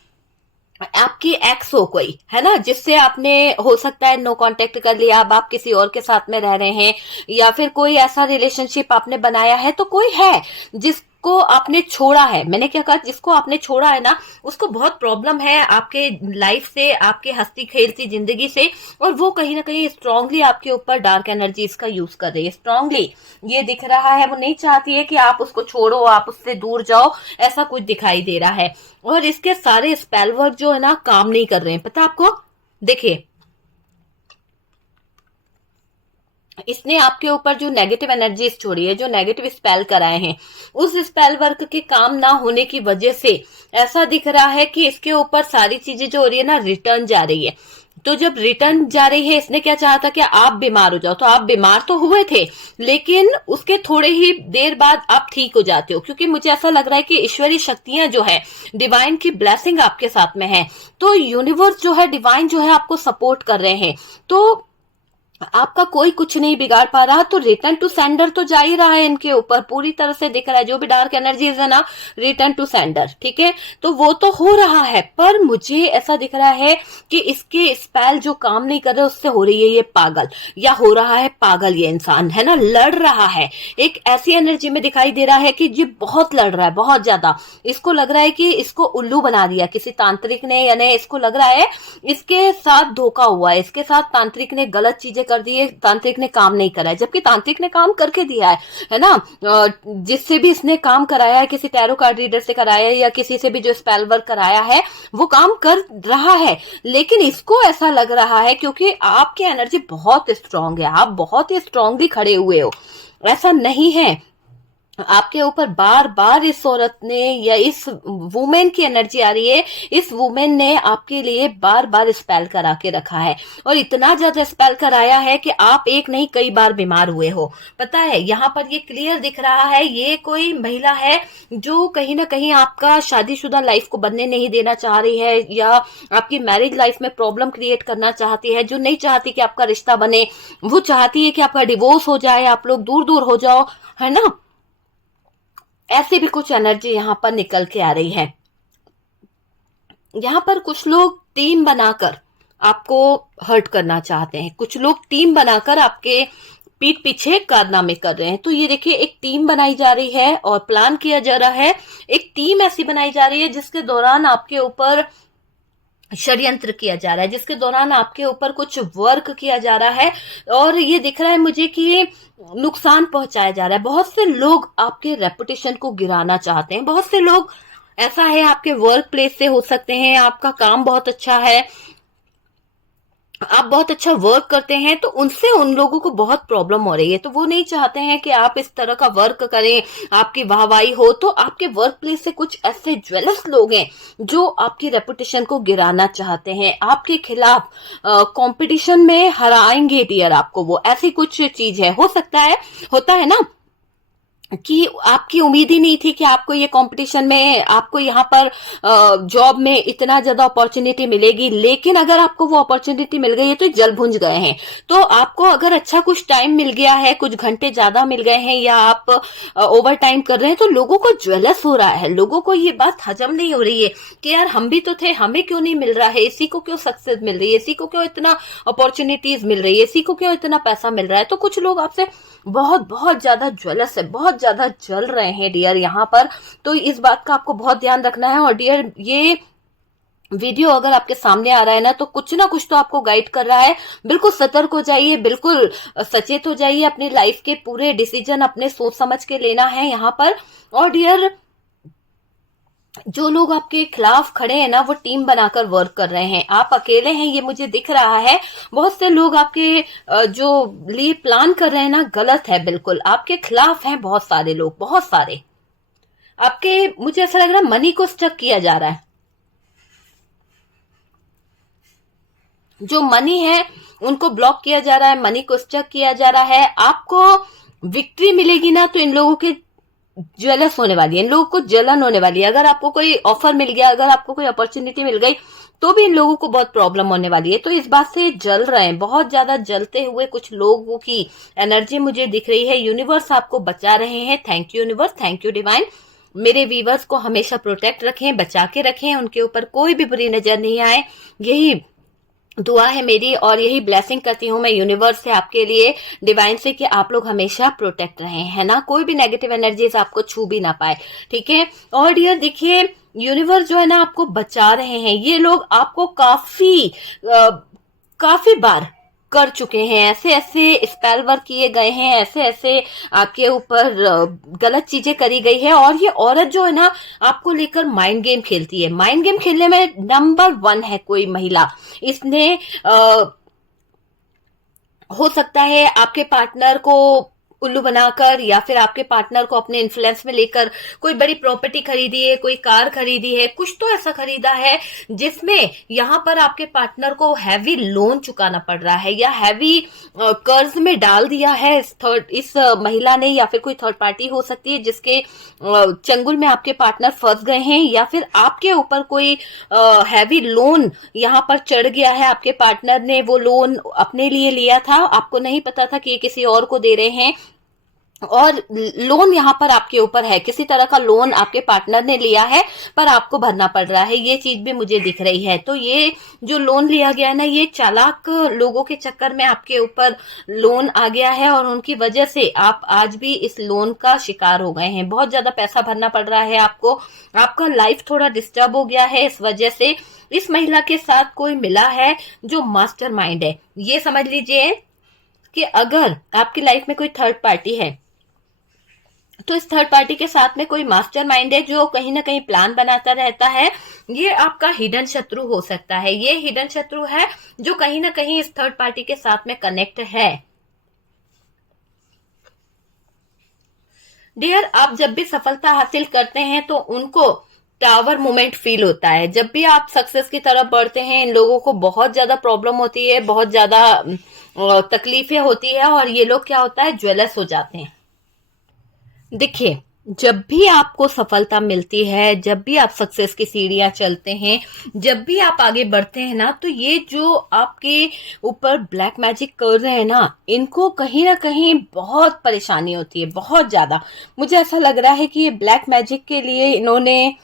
आपकी एक्स हो कोई, है ना, जिससे आपने हो सकता है नो कांटेक्ट कर लिया, अब आप किसी और के साथ में रह रहे हैं, या फिर कोई ऐसा रिलेशनशिप आपने बनाया है, तो कोई है जिसको आपने छोड़ा है। मैंने क्या कहा, जिसको आपने छोड़ा है ना, उसको बहुत प्रॉब्लम है आपके लाइफ से, आपके हंसती खेलती जिंदगी से, और वो कहीं ना कहीं स्ट्रांगली आपके ऊपर डार्क एनर्जीज का यूज कर रही है। स्ट्रांगली ये दिख रहा है, वो नहीं चाहती है कि आप उसको छोड़ो, आप उससे दूर जाओ, ऐसा कुछ दिखाई दे रहा है। और इसके सारे स्पेल वर्क जो है ना, काम नहीं कर रहे हैं, पता आपको। देखिए, इसने आपके ऊपर जो नेगेटिव एनर्जीज छोड़ी है, जो नेगेटिव स्पेल कराए हैं, उस स्पेल वर्क के काम ना होने की वजह से ऐसा दिख रहा है कि इसके ऊपर सारी चीजें जो हो रही है ना, रिटर्न जा रही है। तो जब रिटर्न जा रही है, इसने क्या चाहा था कि आप बीमार हो जाओ, तो आप बीमार तो हुए थे, लेकिन उसके थोड़े ही देर बाद आप ठीक हो जाते हो, क्योंकि मुझे ऐसा लग रहा है कि ईश्वरीय शक्तियां जो है, डिवाइन की ब्लेसिंग आपके साथ में है, तो यूनिवर्स जो है, डिवाइन जो है, आपको सपोर्ट कर रहे हैं, तो आपका कोई कुछ नहीं बिगाड़ पा रहा। तो रिटर्न टू सेंडर तो जा ही रहा है, इनके ऊपर पूरी तरह से दिख रहा है, जो भी डार्क एनर्जीज है ना, रिटर्न टू सेंडर, ठीक है, तो वो तो हो रहा है, पर मुझे ऐसा दिख रहा है कि इसके स्पेल जो काम नहीं कर रहे, उससे हो रही है ये पागल, या हो रहा है पागल, ये इंसान है ना, लड़ रहा है। एक ऐसी एनर्जी में दिखाई दे रहा है कि ये बहुत लड़ रहा है, बहुत ज्यादा। इसको लग रहा है कि इसको उल्लू बना दिया किसी तांत्रिक ने, यानी इसको लग रहा है इसके साथ धोखा हुआ है, इसके साथ तांत्रिक ने गलत चीजें कर दी है, तांत्रिक ने काम नहीं करा है, जबकि तांत्रिक ने काम करके दिया है ना। जिससे भी इसने काम कराया है, किसी टैरो कार्ड रीडर से कराया है, या किसी से भी जो स्पेल वर्क कराया है, वो काम कर रहा है, लेकिन इसको ऐसा लग रहा है क्योंकि आपकी एनर्जी बहुत स्ट्रांग है, आप बहुत ही स्ट्रांगली खड़े हुए हो। ऐसा नहीं है, आपके ऊपर बार बार इस औरत ने, या इस वुमेन की एनर्जी आ रही है, इस वुमेन ने आपके लिए बार बार स्पेल करा के रखा है, और इतना ज्यादा स्पेल कराया है कि आप एक नहीं कई बार बीमार हुए हो। पता है, यहाँ पर ये क्लियर दिख रहा है, ये कोई महिला है जो कहीं ना कहीं आपका शादीशुदा लाइफ को बनने नहीं देना चाह रही है, या आपकी मैरिज लाइफ में प्रॉब्लम क्रिएट करना चाहती है, जो नहीं चाहती कि आपका रिश्ता बने, वो चाहती है कि आपका डिवोर्स हो जाए, आप लोग दूर दूर हो जाओ, है ना। ऐसी भी कुछ एनर्जी यहाँ पर निकल के आ रही है। यहाँ पर कुछ लोग टीम बनाकर आपको हर्ट करना चाहते हैं, कुछ लोग टीम बनाकर आपके पीठ पीछे कारनामे कर रहे हैं। तो ये देखिए, एक टीम बनाई जा रही है और प्लान किया जा रहा है। एक टीम ऐसी बनाई जा रही है जिसके दौरान आपके ऊपर षड्यंत्र किया जा रहा है, जिसके दौरान आपके ऊपर कुछ वर्क किया जा रहा है, और ये दिख रहा है मुझे कि नुकसान पहुंचाया जा रहा है। बहुत से लोग आपके रेपुटेशन को गिराना चाहते हैं, बहुत से लोग, ऐसा है आपके वर्क प्लेस से हो सकते हैं, आपका काम बहुत अच्छा है, आप बहुत अच्छा वर्क करते हैं, तो उनसे उन लोगों को बहुत प्रॉब्लम हो रही है, तो वो नहीं चाहते हैं कि आप इस तरह का वर्क करें, आपकी वाहवाही हो। तो आपके वर्क प्लेस से कुछ ऐसे ज्वेलस लोग हैं जो आपकी रेपुटेशन को गिराना चाहते हैं, आपके खिलाफ कंपटीशन में हराएंगे डियर आपको, वो ऐसी कुछ चीज है। हो सकता है, होता है ना कि आपकी उम्मीद ही नहीं थी कि आपको ये कंपटीशन में, आपको यहाँ पर जॉब में इतना ज्यादा अपॉर्चुनिटी मिलेगी, लेकिन अगर आपको वो अपॉर्चुनिटी मिल गई है तो जल भुंज गए हैं। तो आपको अगर अच्छा कुछ टाइम मिल गया है, कुछ घंटे ज्यादा मिल गए हैं, या आप ओवर टाइम कर रहे हैं, तो लोगों को ज्वेलस हो रहा है, लोगों को ये बात हजम नहीं हो रही है कि यार हम भी तो थे, हमें क्यों नहीं मिल रहा है, इसी को क्यों सक्सेस मिल रही है, इसी को क्यों इतना अपॉर्चुनिटीज मिल रही है, इसी को क्यों इतना पैसा मिल रहा है। तो कुछ लोग आपसे बहुत बहुत ज्यादा ज्वेलस है, बहुत ज्यादा जल रहे हैं डियर यहाँ पर। तो इस बात का आपको बहुत ध्यान रखना है। और डियर, ये वीडियो अगर आपके सामने आ रहा है ना कुछ तो आपको गाइड कर रहा है। बिल्कुल सतर्क हो जाइए, बिल्कुल सचेत हो जाइए, अपनी लाइफ के पूरे डिसीजन अपने सोच समझ के लेना है यहाँ पर। और डियर, जो लोग आपके खिलाफ खड़े हैं ना, वो टीम बनाकर वर्क कर रहे हैं। आप अकेले हैं ये मुझे दिख रहा है। बहुत से लोग आपके जो लिए प्लान कर रहे हैं ना, गलत है बिल्कुल। आपके खिलाफ हैं बहुत सारे लोग, बहुत सारे। आपके, मुझे ऐसा लग रहा है मनी को स्टक किया जा रहा है। जो मनी है उनको ब्लॉक किया जा रहा है, मनी को स्टक किया जा रहा है। आपको विक्ट्री मिलेगी ना तो इन लोगों के जेलस होने वाली है, इन लोगों को जलन होने वाली है। अगर आपको कोई ऑफर मिल गया, अगर आपको कोई अपॉर्चुनिटी मिल गई, तो भी इन लोगों को बहुत प्रॉब्लम होने वाली है। तो इस बात से जल रहे हैं, बहुत ज्यादा जलते हुए कुछ लोगों की एनर्जी मुझे दिख रही है। यूनिवर्स आपको बचा रहे हैं। Thank you universe, thank you divine. मेरे व्यूवर्स को हमेशा प्रोटेक्ट रखें, बचा के रखें, उनके ऊपर कोई भी बुरी नजर नहीं आए। यही दुआ है मेरी, और यही ब्लेसिंग करती हूँ मैं यूनिवर्स से आपके लिए, डिवाइन से, कि आप लोग हमेशा प्रोटेक्ट रहें, है ना। कोई भी नेगेटिव एनर्जीज आपको छू भी ना पाए, ठीक है। और डियर देखिए, यूनिवर्स जो है ना आपको बचा रहे हैं। ये लोग आपको काफी बार कर चुके हैं, ऐसे ऐसे स्पेल वर्क किए गए हैं, ऐसे ऐसे आपके ऊपर गलत चीजें करी गई है। और ये औरत जो है ना आपको लेकर माइंड गेम खेलती है। माइंड गेम खेलने में नंबर 1 है कोई महिला। इसने हो सकता है आपके पार्टनर को उल्लू बनाकर, या फिर आपके पार्टनर को अपने इन्फ्लुएंस में लेकर कोई बड़ी प्रॉपर्टी खरीदी है, कोई कार खरीदी है, कुछ तो ऐसा खरीदा है जिसमें यहां पर आपके पार्टनर को हैवी लोन चुकाना पड़ रहा है, या हैवी कर्ज में डाल दिया है इस महिला ने, या फिर कोई थर्ड पार्टी हो सकती है जिसके चंगुल में आपके पार्टनर फंस गए हैं, या फिर आपके ऊपर कोई हैवी लोन यहां पर चढ़ गया है। आपके पार्टनर ने वो लोन अपने लिए लिया था, आपको नहीं पता था कि ये किसी और को दे रहे हैं, और लोन यहां पर आपके ऊपर है। किसी तरह का लोन आपके पार्टनर ने लिया है पर आपको भरना पड़ रहा है, ये चीज भी मुझे दिख रही है। तो ये जो लोन लिया गया है ना, ये चालाक लोगों के चक्कर में आपके ऊपर लोन आ गया है, और उनकी वजह से आप आज भी इस लोन का शिकार हो गए हैं। बहुत ज्यादा पैसा भरना पड़ रहा है आपको। आपका लाइफ थोड़ा डिस्टर्ब हो गया है इस वजह से। इस महिला के साथ कोई मिला है जो मास्टरमाइंड है। ये समझ लीजिए कि अगर आपकी लाइफ में कोई थर्ड पार्टी है, तो इस थर्ड पार्टी के साथ में कोई मास्टरमाइंड है जो कहीं ना कहीं प्लान बनाता रहता है। ये आपका हिडन शत्रु हो सकता है। ये हिडन शत्रु है जो कहीं ना कहीं इस थर्ड पार्टी के साथ में कनेक्ट है। डियर, आप जब भी सफलता हासिल करते हैं तो उनको टावर मोमेंट फील होता है। जब भी आप सक्सेस की तरफ बढ़ते हैं, इन लोगों को बहुत ज्यादा प्रॉब्लम होती है, बहुत ज्यादा तकलीफें होती है, और ये लोग क्या होता है, ज्वेलस हो जाते हैं। देखिए, जब भी आपको सफलता मिलती है, जब भी आप सक्सेस की सीढ़ियां चलते हैं, जब भी आप आगे बढ़ते हैं ना, तो ये जो आपके ऊपर ब्लैक मैजिक कर रहे हैं ना, इनको कहीं ना कहीं बहुत परेशानी होती है, बहुत ज्यादा। मुझे ऐसा लग रहा है कि ये ब्लैक मैजिक के लिए इन्होंने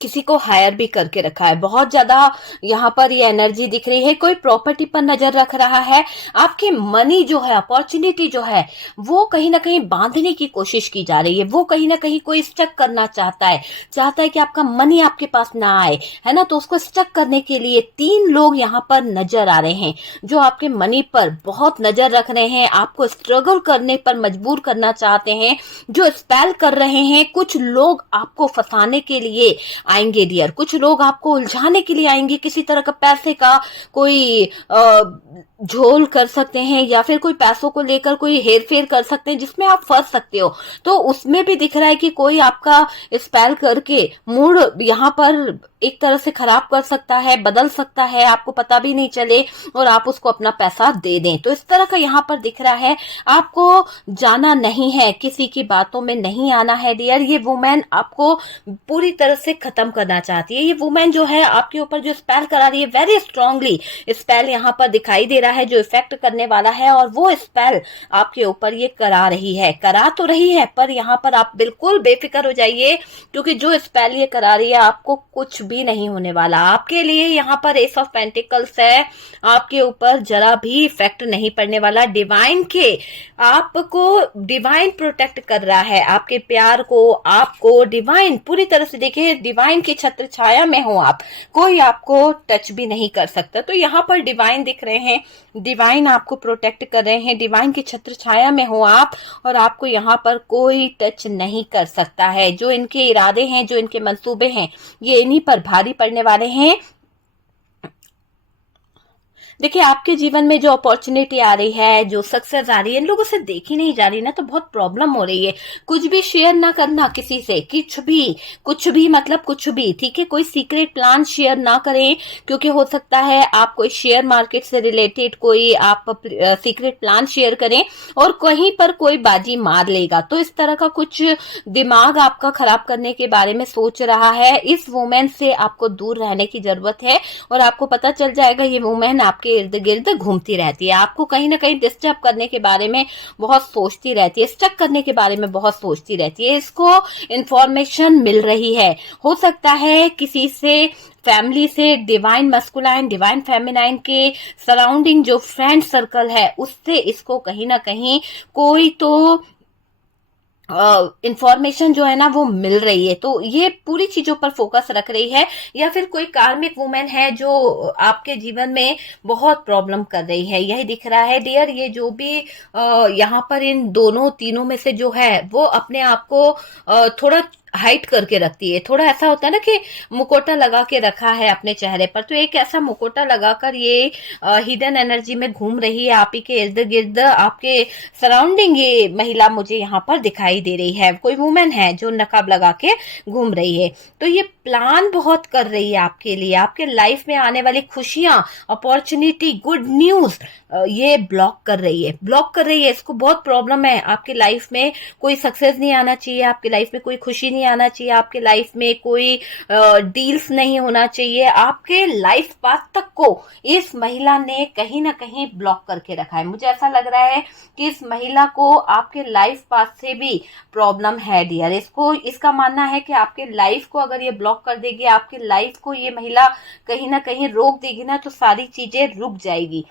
किसी को हायर भी करके रखा है। बहुत ज्यादा यहाँ पर ये एनर्जी दिख रही है। कोई प्रॉपर्टी पर नजर रख रहा है। आपकी मनी जो है, अपॉर्चुनिटी जो है, वो कहीं ना कहीं बांधने की कोशिश की जा रही है। वो कहीं ना कहीं कोई स्टक करना चाहता है कि आपका मनी आपके पास ना आए, है ना। तो उसको स्टक करने के लिए 3 लोग यहाँ पर नजर आ रहे हैं जो आपके मनी पर बहुत नजर रख रहे हैं, आपको स्ट्रगल करने पर मजबूर करना चाहते हैं, जो स्पेल कर रहे हैं। कुछ लोग आपको फंसाने के लिए आएंगे डियर, कुछ लोग आपको उलझाने के लिए आएंगे। किसी तरह का पैसे का कोई झोल कर सकते हैं, या फिर कोई पैसों को लेकर कोई हेर फेर कर सकते हैं जिसमें आप फंस सकते हो। तो उसमें भी दिख रहा है कि कोई आपका स्पेल करके मूड यहाँ पर एक तरह से खराब कर सकता है, बदल सकता है, आपको पता भी नहीं चले, और आप उसको अपना पैसा दे दें। तो इस तरह का यहाँ पर दिख रहा है। आपको जाना नहीं है, किसी की बातों में नहीं आना है डियर। ये वुमेन आपको पूरी तरह से खत्म करना चाहती है। ये वुमेन जो है आपके ऊपर जो स्पेल करा रही है, वेरी स्ट्रांगली स्पेल यहाँ पर दिखाई दे रहा है जो इफेक्ट करने वाला है, और वो स्पेल आपके ऊपर ये करा रही है। करा तो रही है, पर यहाँ पर आप बिल्कुल बेफिक्र हो जाइए, क्योंकि जो स्पेल ये करा रही है आपको कुछ भी नहीं होने वाला। आपके लिए यहाँ पर एस ऑफ पेंटिकल्स है, आपके ऊपर जरा भी इफेक्ट नहीं पड़ने वाला। डिवाइन के आपको डिवाइन प्रोटेक्ट कर रहा है, आपके प्यार को, आपको डिवाइन पूरी तरह से, देखिए डिवाइन की छत्र छाया में हो आप, कोई आपको टच भी नहीं कर सकता। तो यहाँ पर डिवाइन दिख रहे हैं डिवाइन आपको प्रोटेक्ट कर रहे हैं, डिवाइन की छत्र छाया में हो आप, और आपको यहाँ पर कोई टच नहीं कर सकता है। जो इनके इरादे हैं, जो इनके मंसूबे हैं, ये इन्हीं पर भारी पड़ने वाले हैं। देखिए, आपके जीवन में जो अपॉर्चुनिटी आ रही है, जो सक्सेस आ रही है, इन लोगों से देखी नहीं जा रही ना, तो बहुत प्रॉब्लम हो रही है। कुछ भी शेयर ना करना किसी से, कुछ भी मतलब कुछ भी, ठीक है। कोई सीक्रेट प्लान शेयर ना करें, क्योंकि हो सकता है आप कोई शेयर मार्केट से रिलेटेड कोई आप सीक्रेट प्लान शेयर करें और कहीं पर कोई बाजी मार लेगा, तो इस तरह का कुछ दिमाग आपका खराब करने के बारे में सोच रहा है। इस वुमेन से आपको दूर रहने की जरूरत है, और आपको पता चल जाएगा ये वुमेन आपके इर्द गिर्द घूमती रहती है, आपको कहीं ना कहीं डिस्टर्ब करने के बारे में बहुत सोचती रहती है, स्टक करने के बारे में बहुत सोचती रहती है। इसको इंफॉर्मेशन मिल रही है, हो सकता है किसी से, फैमिली से, डिवाइन मस्कुलाइन, डिवाइन फेमिनाइन के सराउंडिंग जो फ्रेंड सर्कल है, उससे इसको कहीं ना कहीं कोई तो इंफॉर्मेशन जो है ना वो मिल रही है। तो ये पूरी चीजों पर फोकस रख रही है, या फिर कोई कार्मिक वुमेन है जो आपके जीवन में बहुत प्रॉब्लम कर रही है, यही दिख रहा है डियर। ये जो भी यहाँ पर इन दोनों तीनों में से जो है वो अपने आप को थोड़ा हाइट करके रखती है। थोड़ा ऐसा होता है ना कि मुकोटा लगा के रखा है अपने चेहरे पर, तो एक ऐसा मुकोटा लगाकर ये हिडन एनर्जी में घूम रही है, आप ही के इर्द गिर्द, आपके सराउंडिंग ये महिला मुझे यहाँ पर दिखाई दे रही है। कोई वुमेन है जो नकाब लगा के घूम रही है, तो ये प्लान बहुत कर रही है आपके लिए, आपके लाइफ में आने वाली खुशियां, अपॉर्चुनिटी, गुड न्यूज ये ब्लॉक कर रही है, ब्लॉक कर रही है। इसको बहुत प्रॉब्लम है, आपकी लाइफ में कोई सक्सेस नहीं आना चाहिए, आपकी लाइफ में कोई खुशी नहीं आना चाहिए, आपके लाइफ में कोई डील्स नहीं होना चाहिए, आपके लाइफ पाथ तक को इस महिला ने कहीं ना कहीं ब्लॉक करके रखा है। मुझे ऐसा लग रहा है कि इस महिला को आपके लाइफ पाथ से भी प्रॉब्लम है डियर। इसको, इसका मानना है कि आपके लाइफ को अगर ये ब्लॉक कर देगी, आपके लाइफ को ये महिला कहीं ना कहीं रोक देगी ना, तो सारी चीजें रुक जाएगी।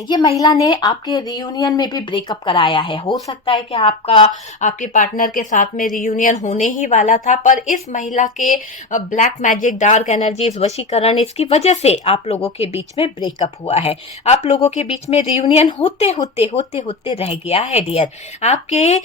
ये महिला ने आपके रियूनियन में भी ब्रेकअप कराया है। हो सकता है कि आपके पार्टनर के साथ में रियूनियन होने ही वाला था, पर इस महिला के ब्लैक मैजिक, डार्क एनर्जीज, वशीकरण, इसकी वजह से आप लोगों के बीच में ब्रेकअप हुआ है। आप लोगों के बीच में रियूनियन होते होते रह गया है डियर। आपके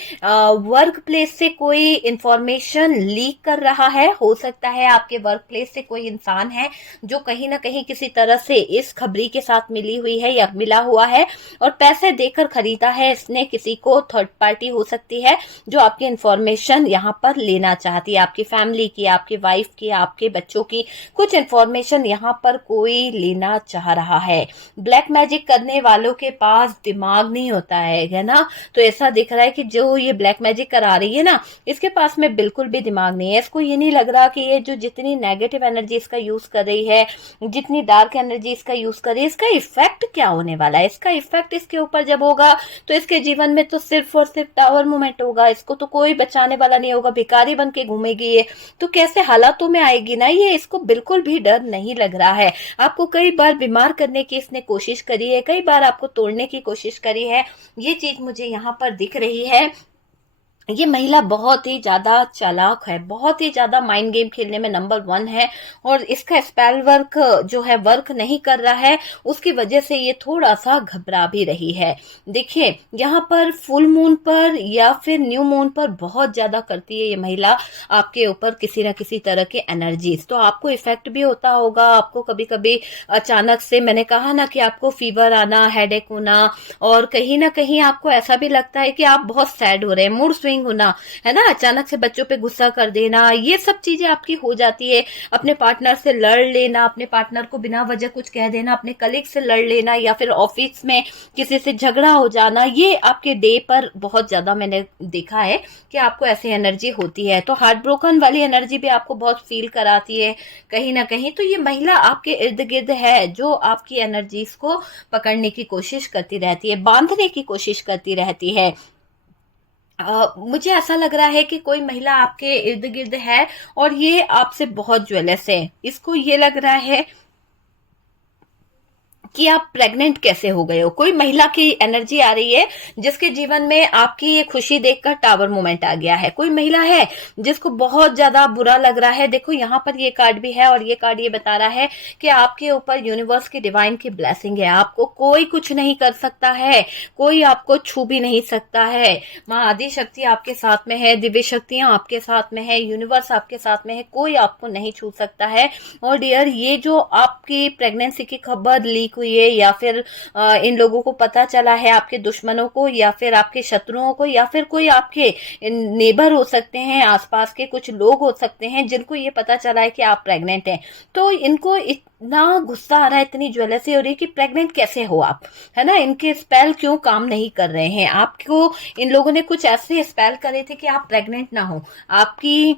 वर्क प्लेस से कोई इंफॉर्मेशन लीक कर रहा है। हो सकता है आपके वर्क प्लेस से कोई इंसान है जो कहीं ना कहीं किसी तरह से इस खबरी के साथ मिली हुई है या मिला हुआ है, और पैसे देकर खरीदा है इसने किसी को। थर्ड पार्टी हो सकती है जो आपकी इंफॉर्मेशन यहाँ पर लेना चाहती है, आपकी फैमिली की, आपकी वाइफ की, आपके बच्चों की कुछ इंफॉर्मेशन यहाँ पर कोई लेना चाह रहा है। ब्लैक मैजिक करने वालों के पास दिमाग नहीं होता है ना। तो ऐसा दिख रहा है कि जो ये ब्लैक मैजिक करा रही है ना, इसके पास में बिल्कुल भी दिमाग नहीं है। इसको ये नहीं लग रहा कि ये जो जितनी नेगेटिव एनर्जी इसका यूज कर रही है, जितनी डार्क एनर्जी इसका यूज कर रही है, इसका इफेक्ट क्या होने वाला है। इसका इफेक्ट इसके ऊपर जब होगा तो इसके जीवन में तो सिर्फ और सिर्फ टावर मूवमेंट होगा, इसको तो कोई बचाने वाला नहीं होगा, भिखारी बन के घूमेगी ये, तो कैसे हालातों में आएगी ना ये। इसको बिल्कुल भी डर नहीं लग रहा है। आपको कई बार बीमार करने की इसने कोशिश करी है, कई बार आपको तोड़ने की कोशिश करी है, ये चीज मुझे यहाँ पर दिख रही है। ये महिला बहुत ही ज्यादा चालाक है, बहुत ही ज्यादा माइंड गेम खेलने में नंबर 1 है, और इसका स्पेल वर्क जो है वर्क नहीं कर रहा है, उसकी वजह से ये थोड़ा सा घबरा भी रही है। देखिए, यहाँ पर फुल मून पर या फिर न्यू मून पर बहुत ज्यादा करती है ये महिला आपके ऊपर किसी न किसी तरह के एनर्जीज, तो आपको इफेक्ट भी होता होगा। आपको कभी कभी अचानक से, मैंने कहा ना कि आपको फीवर आना, हेडेक होना, और कहीं ना कहीं आपको ऐसा भी लगता है कि आप बहुत सैड हो रहे हैं, मूड स्विंग होना, है ना, अचानक से बच्चों पे गुस्सा कर देना, ये सब चीजें आपकी हो जाती है। अपने पार्टनर से लड़ लेना, अपने पार्टनर को बिना वजह कुछ कह देना, अपने कलीग से लड़ लेना, या फिर ऑफिस में किसी से झगड़ा हो जाना, ये आपके डे पर बहुत ज्यादा मैंने देखा है कि आपको ऐसी एनर्जी होती है। तो हार्ट ब्रोकन वाली एनर्जी भी आपको बहुत फील कराती है कहीं ना कहीं। तो ये महिला आपके इर्द गिर्द है जो आपकी एनर्जीज को पकड़ने की कोशिश करती रहती है, बांधने की कोशिश करती रहती है। मुझे ऐसा लग रहा है कि कोई महिला आपके इर्द गिर्द है और ये आपसे बहुत ज्वेलस है। इसको ये लग रहा है कि आप प्रेग्नेंट कैसे हो गए हो। कोई महिला की एनर्जी आ रही है जिसके जीवन में आपकी ये खुशी देखकर टावर मोमेंट आ गया है। कोई महिला है जिसको बहुत ज्यादा बुरा लग रहा है। देखो यहाँ पर ये कार्ड भी है और ये कार्ड ये बता रहा है कि आपके ऊपर यूनिवर्स की डिवाइन की ब्लेसिंग है। आपको कोई कुछ नहीं कर सकता है, कोई आपको छू भी नहीं सकता है। माँ आदि शक्ति आपके साथ में है, दिव्य शक्तियां आपके साथ में है, यूनिवर्स आपके साथ में है, कोई आपको नहीं छू सकता है। और डियर, ये जो आपकी प्रेगनेंसी की खबर लीक हुई है या फिर इन लोगों को पता चला है, आपके दुश्मनों को या फिर आपके शत्रुओं को या फिर कोई आपके नेबर हो सकते हैं, आसपास के कुछ लोग हो सकते हैं जिनको ये पता चला है कि आप प्रेग्नेंट हैं, तो इनको इतना गुस्सा आ रहा है, इतनी ज्वेलसी हो रही है कि प्रेग्नेंट कैसे हो आप, है ना। इनके स्पेल क्यों काम नहीं कर रहे हैं। आपको इन लोगों ने कुछ ऐसे स्पेल करे थे कि आप प्रेग्नेंट ना हो, आपकी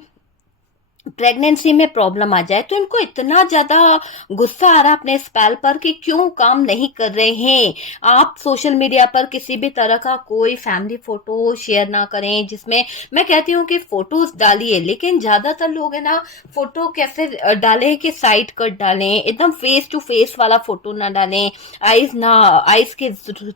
प्रेगनेंसी में प्रॉब्लम आ जाए, तो इनको इतना ज्यादा गुस्सा आ रहा है अपने स्पेल पर कि क्यों काम नहीं कर रहे हैं। आप सोशल मीडिया पर किसी भी तरह का कोई फैमिली फोटो शेयर ना करें, जिसमें मैं कहती हूँ कि फोटोज डालिए, लेकिन ज्यादातर लोग है ना फोटो कैसे डालें कि साइड कट डालें, एकदम फेस टू फेस वाला फोटो ना डालें, आईज के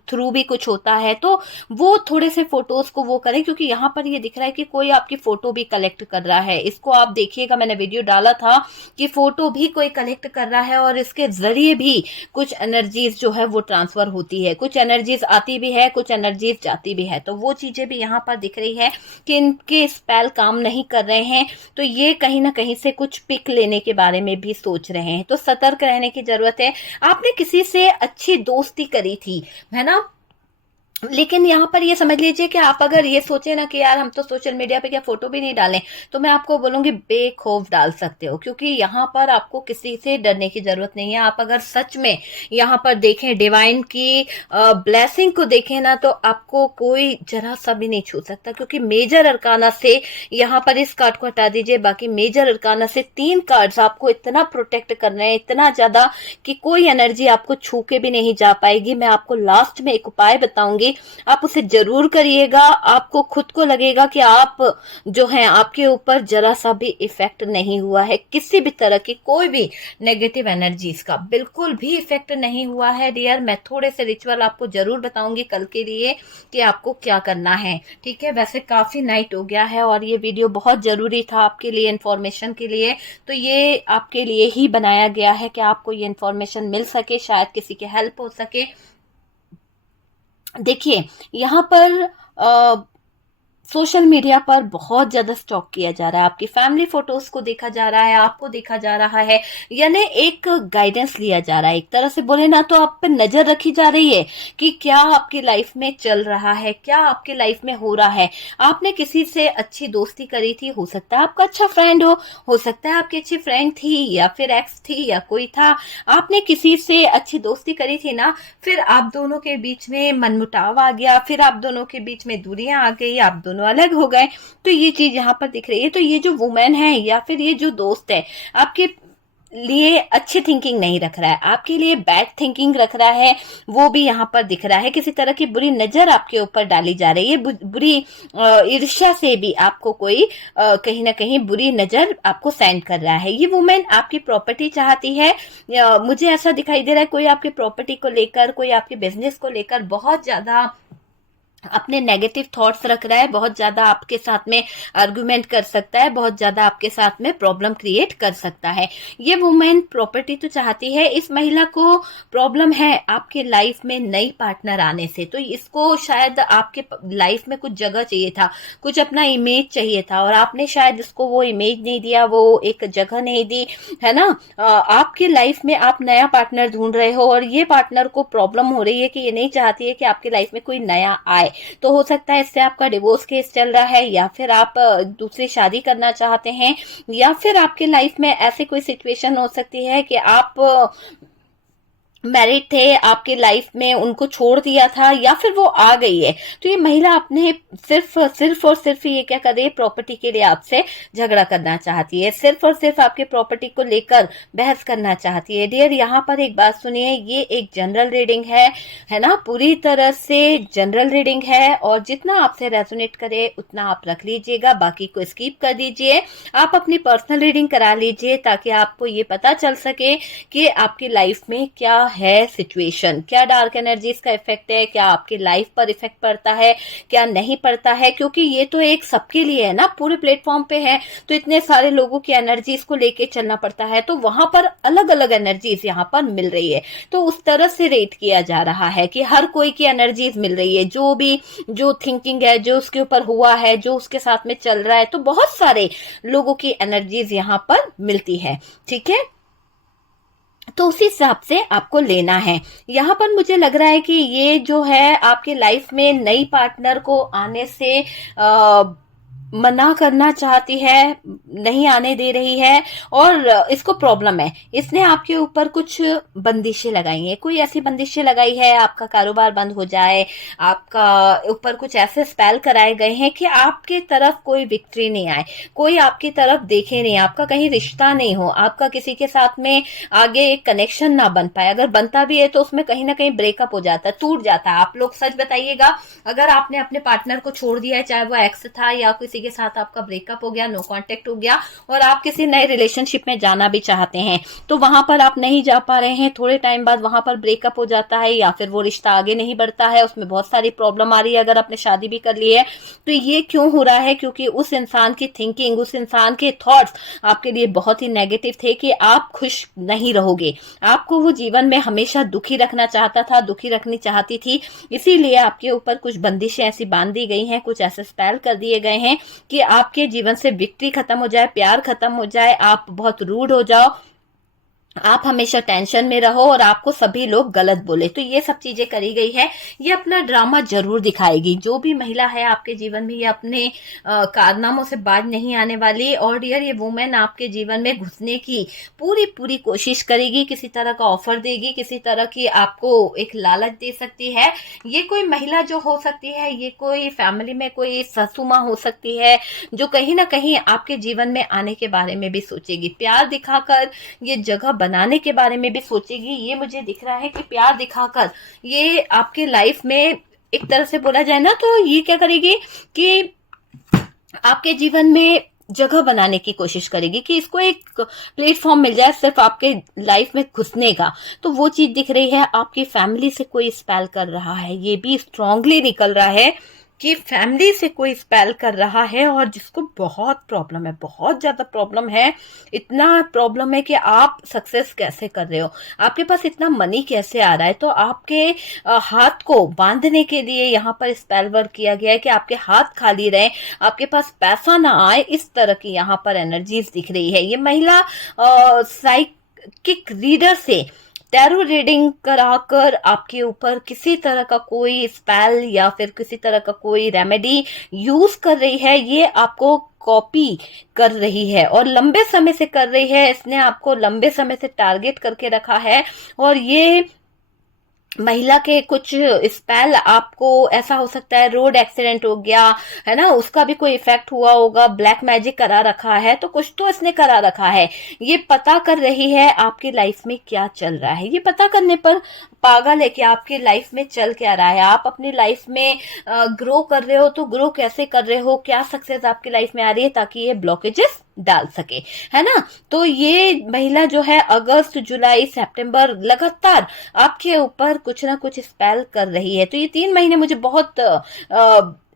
थ्रू भी कुछ होता है, तो वो थोड़े से फोटोज को वो करें, क्योंकि यहाँ पर ये दिख रहा है कि कोई आपकी फोटो भी कलेक्ट कर रहा है। इसको आप देखिए, मैंने वीडियो डाला था कि फोटो भी कोई कलेक्ट कर रहा है और इसके जरिए भी कुछ एनर्जीज जो है वो ट्रांसफर होती है, कुछ एनर्जीज आती भी है, कुछ एनर्जीज जाती भी है। तो वो चीजें भी यहाँ पर दिख रही है कि इनके स्पेल काम नहीं कर रहे हैं, तो ये कहीं ना कहीं से कुछ पिक लेने के बारे में भी सोच रहे हैं। तो सतर्क रहने की जरूरत है। आपने किसी से अच्छी दोस्ती करी थी, है ना, लेकिन यहाँ पर ये समझ लीजिए कि आप अगर ये सोचे ना कि यार हम तो सोशल मीडिया पे क्या फोटो भी नहीं डालें, तो मैं आपको बोलूंगी बेखौफ डाल सकते हो, क्योंकि यहाँ पर आपको किसी से डरने की जरूरत नहीं है। आप अगर सच में यहाँ पर देखें, डिवाइन की ब्लेसिंग को देखें ना, तो आपको कोई जरा सा भी नहीं छू सकता, क्योंकि मेजर अरकाना से यहाँ पर इस कार्ड को हटा दीजिए, बाकी मेजर अरकाना से 3 कार्ड्स आपको इतना प्रोटेक्ट कर रहे हैं, इतना ज्यादा कि कोई एनर्जी आपको छू के भी नहीं जा पाएगी। मैं आपको लास्ट में एक उपाय बताऊंगी, आप उसे जरूर करिएगा। आपको खुद को लगेगा कि आप जो हैं, आपके ऊपर जरा सा भी इफेक्ट नहीं हुआ है, किसी भी तरह की कोई भी नेगेटिव एनर्जीज का बिल्कुल भी इफेक्ट नहीं हुआ है। डियर, मैं थोड़े से रिचुअल आपको जरूर बताऊंगी कल के लिए कि आपको क्या करना है, ठीक है। वैसे काफी नाइट हो गया है और ये वीडियो बहुत जरूरी था आपके लिए, इंफॉर्मेशन के लिए, तो ये आपके लिए ही बनाया गया है कि आपको ये इंफॉर्मेशन मिल सके, शायद किसी की हेल्प हो सके। देखिए, यहाँ पर सोशल मीडिया पर बहुत ज्यादा स्टॉक किया जा रहा है, आपकी फैमिली फोटोज को देखा जा रहा है, आपको देखा जा रहा है, यानी एक गाइडेंस लिया जा रहा है, एक तरह से बोले ना तो आप पे नजर रखी जा रही है कि क्या आपकी लाइफ में चल रहा है, क्या आपकी लाइफ में हो रहा है। आपने किसी से अच्छी दोस्ती करी थी, हो सकता है आपका अच्छा फ्रेंड हो सकता है आपकी अच्छी फ्रेंड थी या फिर एक्स थी या कोई था, आपने किसी से अच्छी दोस्ती करी थी ना, फिर आप दोनों के बीच में मनमुटाव आ गया, फिर आप दोनों के बीच में दूरियां आ गई, आप दोनों अलग हो गए। तो ये चीज यहाँ पर दिख रही है। तो ये जो वुमेन है या फिर ये जो दोस्त है, आपके लिए अच्छी थिंकिंग नहीं रख रहा है, आपके लिए बैड थिंकिंग रख रहा है, वो भी यहाँ पर दिख रहा है। किसी तरह की बुरी नजर आपके ऊपर डाली जा रही है, बुरी ईर्ष्या से भी आपको कोई कहीं ना कहीं बुरी नजर आपको सेंड कर रहा है। ये वुमेन आपकी प्रॉपर्टी चाहती है, मुझे ऐसा दिखाई दे रहा है कोई आपकी प्रॉपर्टी को लेकर, कोई आपके बिजनेस को लेकर बहुत ज्यादा अपने नेगेटिव थॉट्स रख रहा है, बहुत ज्यादा आपके साथ में आर्गुमेंट कर सकता है, बहुत ज्यादा आपके साथ में प्रॉब्लम क्रिएट कर सकता है। ये वुमेन प्रॉपर्टी तो चाहती है, इस महिला को प्रॉब्लम है आपके लाइफ में नई पार्टनर आने से, तो इसको शायद आपके लाइफ में कुछ जगह चाहिए था, कुछ अपना इमेज चाहिए था, और आपने शायद इसको वो इमेज नहीं दिया, वो एक जगह नहीं दी, है ना। आपके लाइफ में आप नया पार्टनर ढूंढ रहे हो और ये पार्टनर को प्रॉब्लम हो रही है कि ये नहीं चाहती है कि आपके लाइफ में कोई नया आए। तो हो सकता है इससे आपका डिवोर्स केस चल रहा है, या फिर आप दूसरी शादी करना चाहते हैं, या फिर आपके लाइफ में ऐसी कोई सिचुएशन हो सकती है कि आप मैरिड थे, आपके लाइफ में उनको छोड़ दिया था, या फिर वो आ गई है। तो ये महिला अपने सिर्फ और सिर्फ ये क्या कर रही है, प्रॉपर्टी के लिए आपसे झगड़ा करना चाहती है, सिर्फ और सिर्फ आपके प्रॉपर्टी को लेकर बहस करना चाहती है। डियर, यहाँ पर एक बात सुनिए, ये एक जनरल रीडिंग है ना, पूरी तरह से जनरल रीडिंग है, और जितना आपसे रेजोनेट करे उतना आप रख लीजिएगा, बाकी को स्किप कर दीजिए। आप अपनी पर्सनल रीडिंग करा लीजिए ताकि आपको ये पता चल सके कि आपकी लाइफ में क्या है सिचुएशन, क्या डार्क एनर्जीज का इफेक्ट है, क्या आपके लाइफ पर इफेक्ट पड़ता है, क्या नहीं पड़ता है, क्योंकि ये तो एक सबके लिए है ना, पूरे प्लेटफॉर्म पे है, तो इतने सारे लोगों की एनर्जीज को लेके चलना पड़ता है, तो वहां पर अलग अलग एनर्जीज यहाँ पर मिल रही है। तो उस तरह से रेट किया जा रहा है कि हर कोई की एनर्जीज मिल रही है, जो भी जो थिंकिंग है, जो उसके ऊपर हुआ है, जो उसके साथ में चल रहा है, तो बहुत सारे लोगों की एनर्जीज यहाँ पर मिलती है। ठीक है, तो उसी हिसाब से आपको लेना है। यहाँ पर मुझे लग रहा है कि ये जो है आपके लाइफ में नई पार्टनर को आने से मना करना चाहती है, नहीं आने दे रही है, और इसको प्रॉब्लम है, इसने आपके ऊपर कुछ बंदिशें लगाई हैं, कोई ऐसी बंदिशें लगाई है, आपका कारोबार बंद हो जाए, आपका ऊपर कुछ ऐसे स्पेल कराए गए हैं कि आपके तरफ कोई विक्ट्री नहीं आए, कोई आपकी तरफ देखे नहीं, आपका कहीं रिश्ता नहीं हो, आपका किसी के साथ में आगे एक कनेक्शन ना बन पाए, अगर बनता भी है तो उसमें कहीं ना कहीं ब्रेकअप हो जाता है, टूट जाता है। आप लोग सच बताइएगा, अगर आपने अपने पार्टनर को छोड़ दिया है, चाहे वो एक्स था या किसी के साथ आपका ब्रेकअप हो गया, नो कांटेक्ट हो गया, और आप किसी नए रिलेशनशिप में जाना भी चाहते हैं, तो वहां पर आप नहीं जा पा रहे हैं, थोड़े टाइम बाद वहां पर ब्रेकअप हो जाता है, या फिर वो रिश्ता आगे नहीं बढ़ता है, उसमें बहुत सारी प्रॉब्लम आ रही है, अगर आपने शादी भी कर ली है, तो ये क्यों हो रहा है? क्योंकि उस इंसान की थिंकिंग, उस इंसान के थॉट्स आपके लिए बहुत ही नेगेटिव थे कि आप खुश नहीं रहोगे, आपको वो जीवन में हमेशा दुखी रखना चाहता था, दुखी रखनी चाहती थी, इसीलिए आपके ऊपर कुछ बंदिशें ऐसी बांध दी गई हैं, कुछ ऐसे स्पेल कर दिए गए हैं कि आपके जीवन से विक्ट्री खत्म हो जाए, प्यार खत्म हो जाए, आप बहुत रूड हो जाओ, आप हमेशा टेंशन में रहो, और आपको सभी लोग गलत बोले। तो ये सब चीजें करी गई है, ये अपना ड्रामा जरूर दिखाएगी। जो भी महिला है आपके जीवन में, ये अपने कारनामों से बाज नहीं आने वाली, और डियर ये वुमेन आपके जीवन में घुसने की पूरी पूरी कोशिश करेगी, किसी तरह का ऑफर देगी, किसी तरह की आपको एक लालच दे सकती है। ये कोई महिला जो हो सकती है, ये कोई फैमिली में कोई सासू माँ हो सकती है, जो कहीं ना कहीं आपके जीवन में आने के बारे में भी सोचेगी, प्यार दिखाकर ये जगह बनाने के बारे में भी सोचेगी। ये मुझे दिख रहा है कि प्यार दिखाकर ये आपके लाइफ में एक तरह से बोला जाए ना, तो ये क्या करेगी कि आपके जीवन में जगह बनाने की कोशिश करेगी कि इसको एक प्लेटफॉर्म मिल जाए सिर्फ आपके लाइफ में घुसने का। तो वो चीज दिख रही है। आपकी फैमिली से कोई स्पेल कर रहा है, ये भी स्ट्रांगली निकल रहा है कि फैमिली से कोई स्पेल कर रहा है, और जिसको बहुत प्रॉब्लम है, बहुत ज्यादा प्रॉब्लम है। इतना प्रॉब्लम है कि आप सक्सेस कैसे कर रहे हो, आपके पास इतना मनी कैसे आ रहा है। तो आपके हाथ को बांधने के लिए यहाँ पर स्पेल वर्क किया गया है कि आपके हाथ खाली रहे, आपके पास पैसा ना आए, इस तरह की यहाँ पर एनर्जीज दिख रही है। ये महिला साइकिक रीडर से टैरो रीडिंग कराकर आपके ऊपर किसी तरह का कोई स्पेल या फिर किसी तरह का कोई रेमेडी यूज कर रही है। ये आपको कॉपी कर रही है और लंबे समय से कर रही है। इसने आपको लंबे समय से टारगेट करके रखा है, और ये महिला के कुछ स्पेल आपको ऐसा हो सकता है, रोड एक्सीडेंट हो गया है ना, उसका भी कोई इफेक्ट हुआ होगा, ब्लैक मैजिक करा रखा है, तो कुछ तो इसने करा रखा है। ये पता कर रही है आपकी लाइफ में क्या चल रहा है। ये पता करने पर पागल है कि आपकी लाइफ में चल क्या रहा है, आप अपनी लाइफ में ग्रो कर रहे हो तो ग्रो कैसे कर रहे हो, क्या सक्सेस आपकी लाइफ में आ रही है, ताकि ये ब्लॉकेजेस डाल सके, है ना। तो ये महिला जो है अगस्त, जुलाई, सितंबर लगातार आपके ऊपर कुछ ना कुछ स्पेल कर रही है। तो ये 3 महीने मुझे बहुत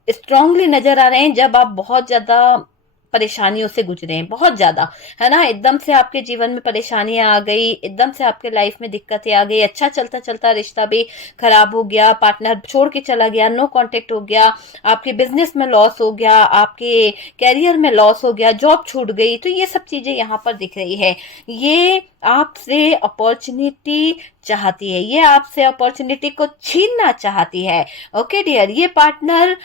स्ट्रांगली नजर आ रहे हैं, जब आप बहुत ज्यादा परेशानियों से गुजरे हैं, बहुत ज्यादा, है ना। एकदम से आपके जीवन में परेशानियां आ गई, एकदम से आपके लाइफ में दिक्कतें आ गई, अच्छा चलता चलता रिश्ता भी खराब हो गया, पार्टनर छोड़ के चला गया, नो कांटेक्ट हो गया, आपके बिजनेस में लॉस हो गया, आपके कैरियर में लॉस हो गया, जॉब छूट गई। तो ये सब चीजें यहाँ पर दिख रही है। ये आपसे अपॉर्चुनिटी चाहती है, ये आपसे अपॉर्चुनिटी को छीनना चाहती है। ओके डियर, ये पार्टनर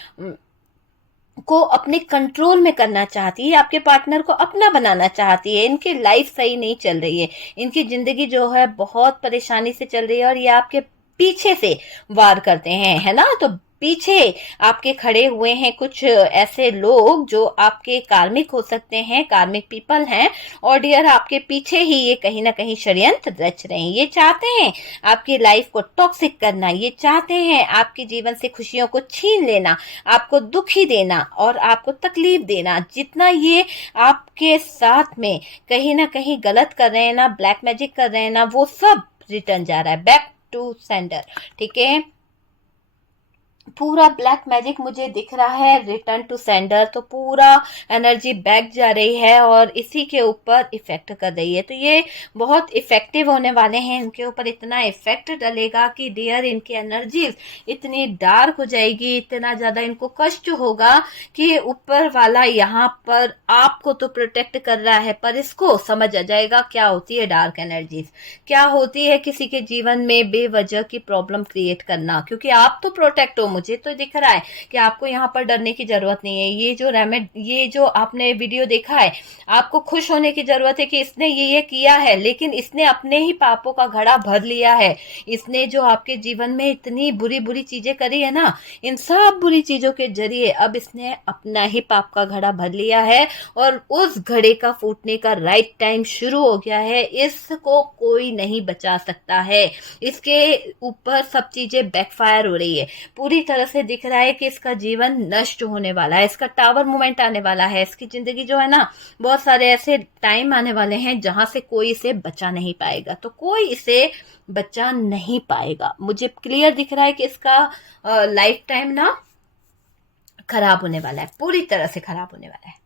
को अपने कंट्रोल में करना चाहती है, आपके पार्टनर को अपना बनाना चाहती है। इनकी लाइफ सही नहीं चल रही है, इनकी जिंदगी जो है बहुत परेशानी से चल रही है, और ये आपके पीछे से वार करते हैं, है ना। तो पीछे आपके खड़े हुए हैं कुछ ऐसे लोग जो आपके कार्मिक हो सकते हैं, कार्मिक पीपल हैं, और डियर आपके पीछे ही ये कहीं ना कहीं षड्यंत्र रच रहे हैं। ये चाहते हैं आपकी लाइफ को टॉक्सिक करना, ये चाहते हैं आपके जीवन से खुशियों को छीन लेना, आपको दुखी देना और आपको तकलीफ देना। जितना ये आपके साथ में कहीं ना कहीं गलत कर रहे हैं ना, ब्लैक मैजिक कर रहे हैं ना, वो सब रिटर्न जा रहा है, बैक टू सेंडर। ठीक है, पूरा ब्लैक मैजिक मुझे दिख रहा है, रिटर्न टू सेंडर, तो पूरा एनर्जी बैक जा रही है और इसी के ऊपर इफेक्ट कर रही है। तो ये बहुत इफेक्टिव होने वाले हैं, इनके ऊपर इतना इफेक्ट डलेगा कि डियर इनकी एनर्जी इतनी डार्क हो जाएगी, इतना ज्यादा इनको कष्ट होगा कि ऊपर वाला यहाँ पर आपको तो प्रोटेक्ट कर रहा है, पर इसको समझ आ जाएगा क्या होती है डार्क एनर्जीज, क्या होती है किसी के जीवन में बेवजह की प्रॉब्लम क्रिएट करना। क्योंकि आप तो प्रोटेक्ट हो, मुझे तो दिख रहा है कि आपको यहाँ पर डरने की जरूरत नहीं है। ये जो आपने वीडियो देखा है, आपको खुश होने की जरूरत है कि इसने ये किया है, लेकिन इसने अपने ही पापों का घड़ा भर लिया है। इसने जो आपके जीवन में इतनी बुरी बुरी चीजें करी है ना, इन सब बुरी चीजों के जरिए अब इसने अपना ही पाप का घड़ा भर लिया है और उस घड़े का फूटने का राइट टाइम शुरू हो गया है। इसको कोई नहीं बचा सकता है, इसके ऊपर सब चीजें बैकफायर हो रही है। पूरी तरह से दिख रहा है कि इसका जीवन नष्ट होने वाला है, इसका टावर मूवमेंट आने वाला है, इसकी जिंदगी जो है ना, बहुत सारे ऐसे टाइम आने वाले हैं जहां से कोई इसे बचा नहीं पाएगा। तो कोई इसे बचा नहीं पाएगा, मुझे क्लियर दिख रहा है कि इसका लाइफ टाइम ना खराब होने वाला है, पूरी तरह से खराब होने वाला है।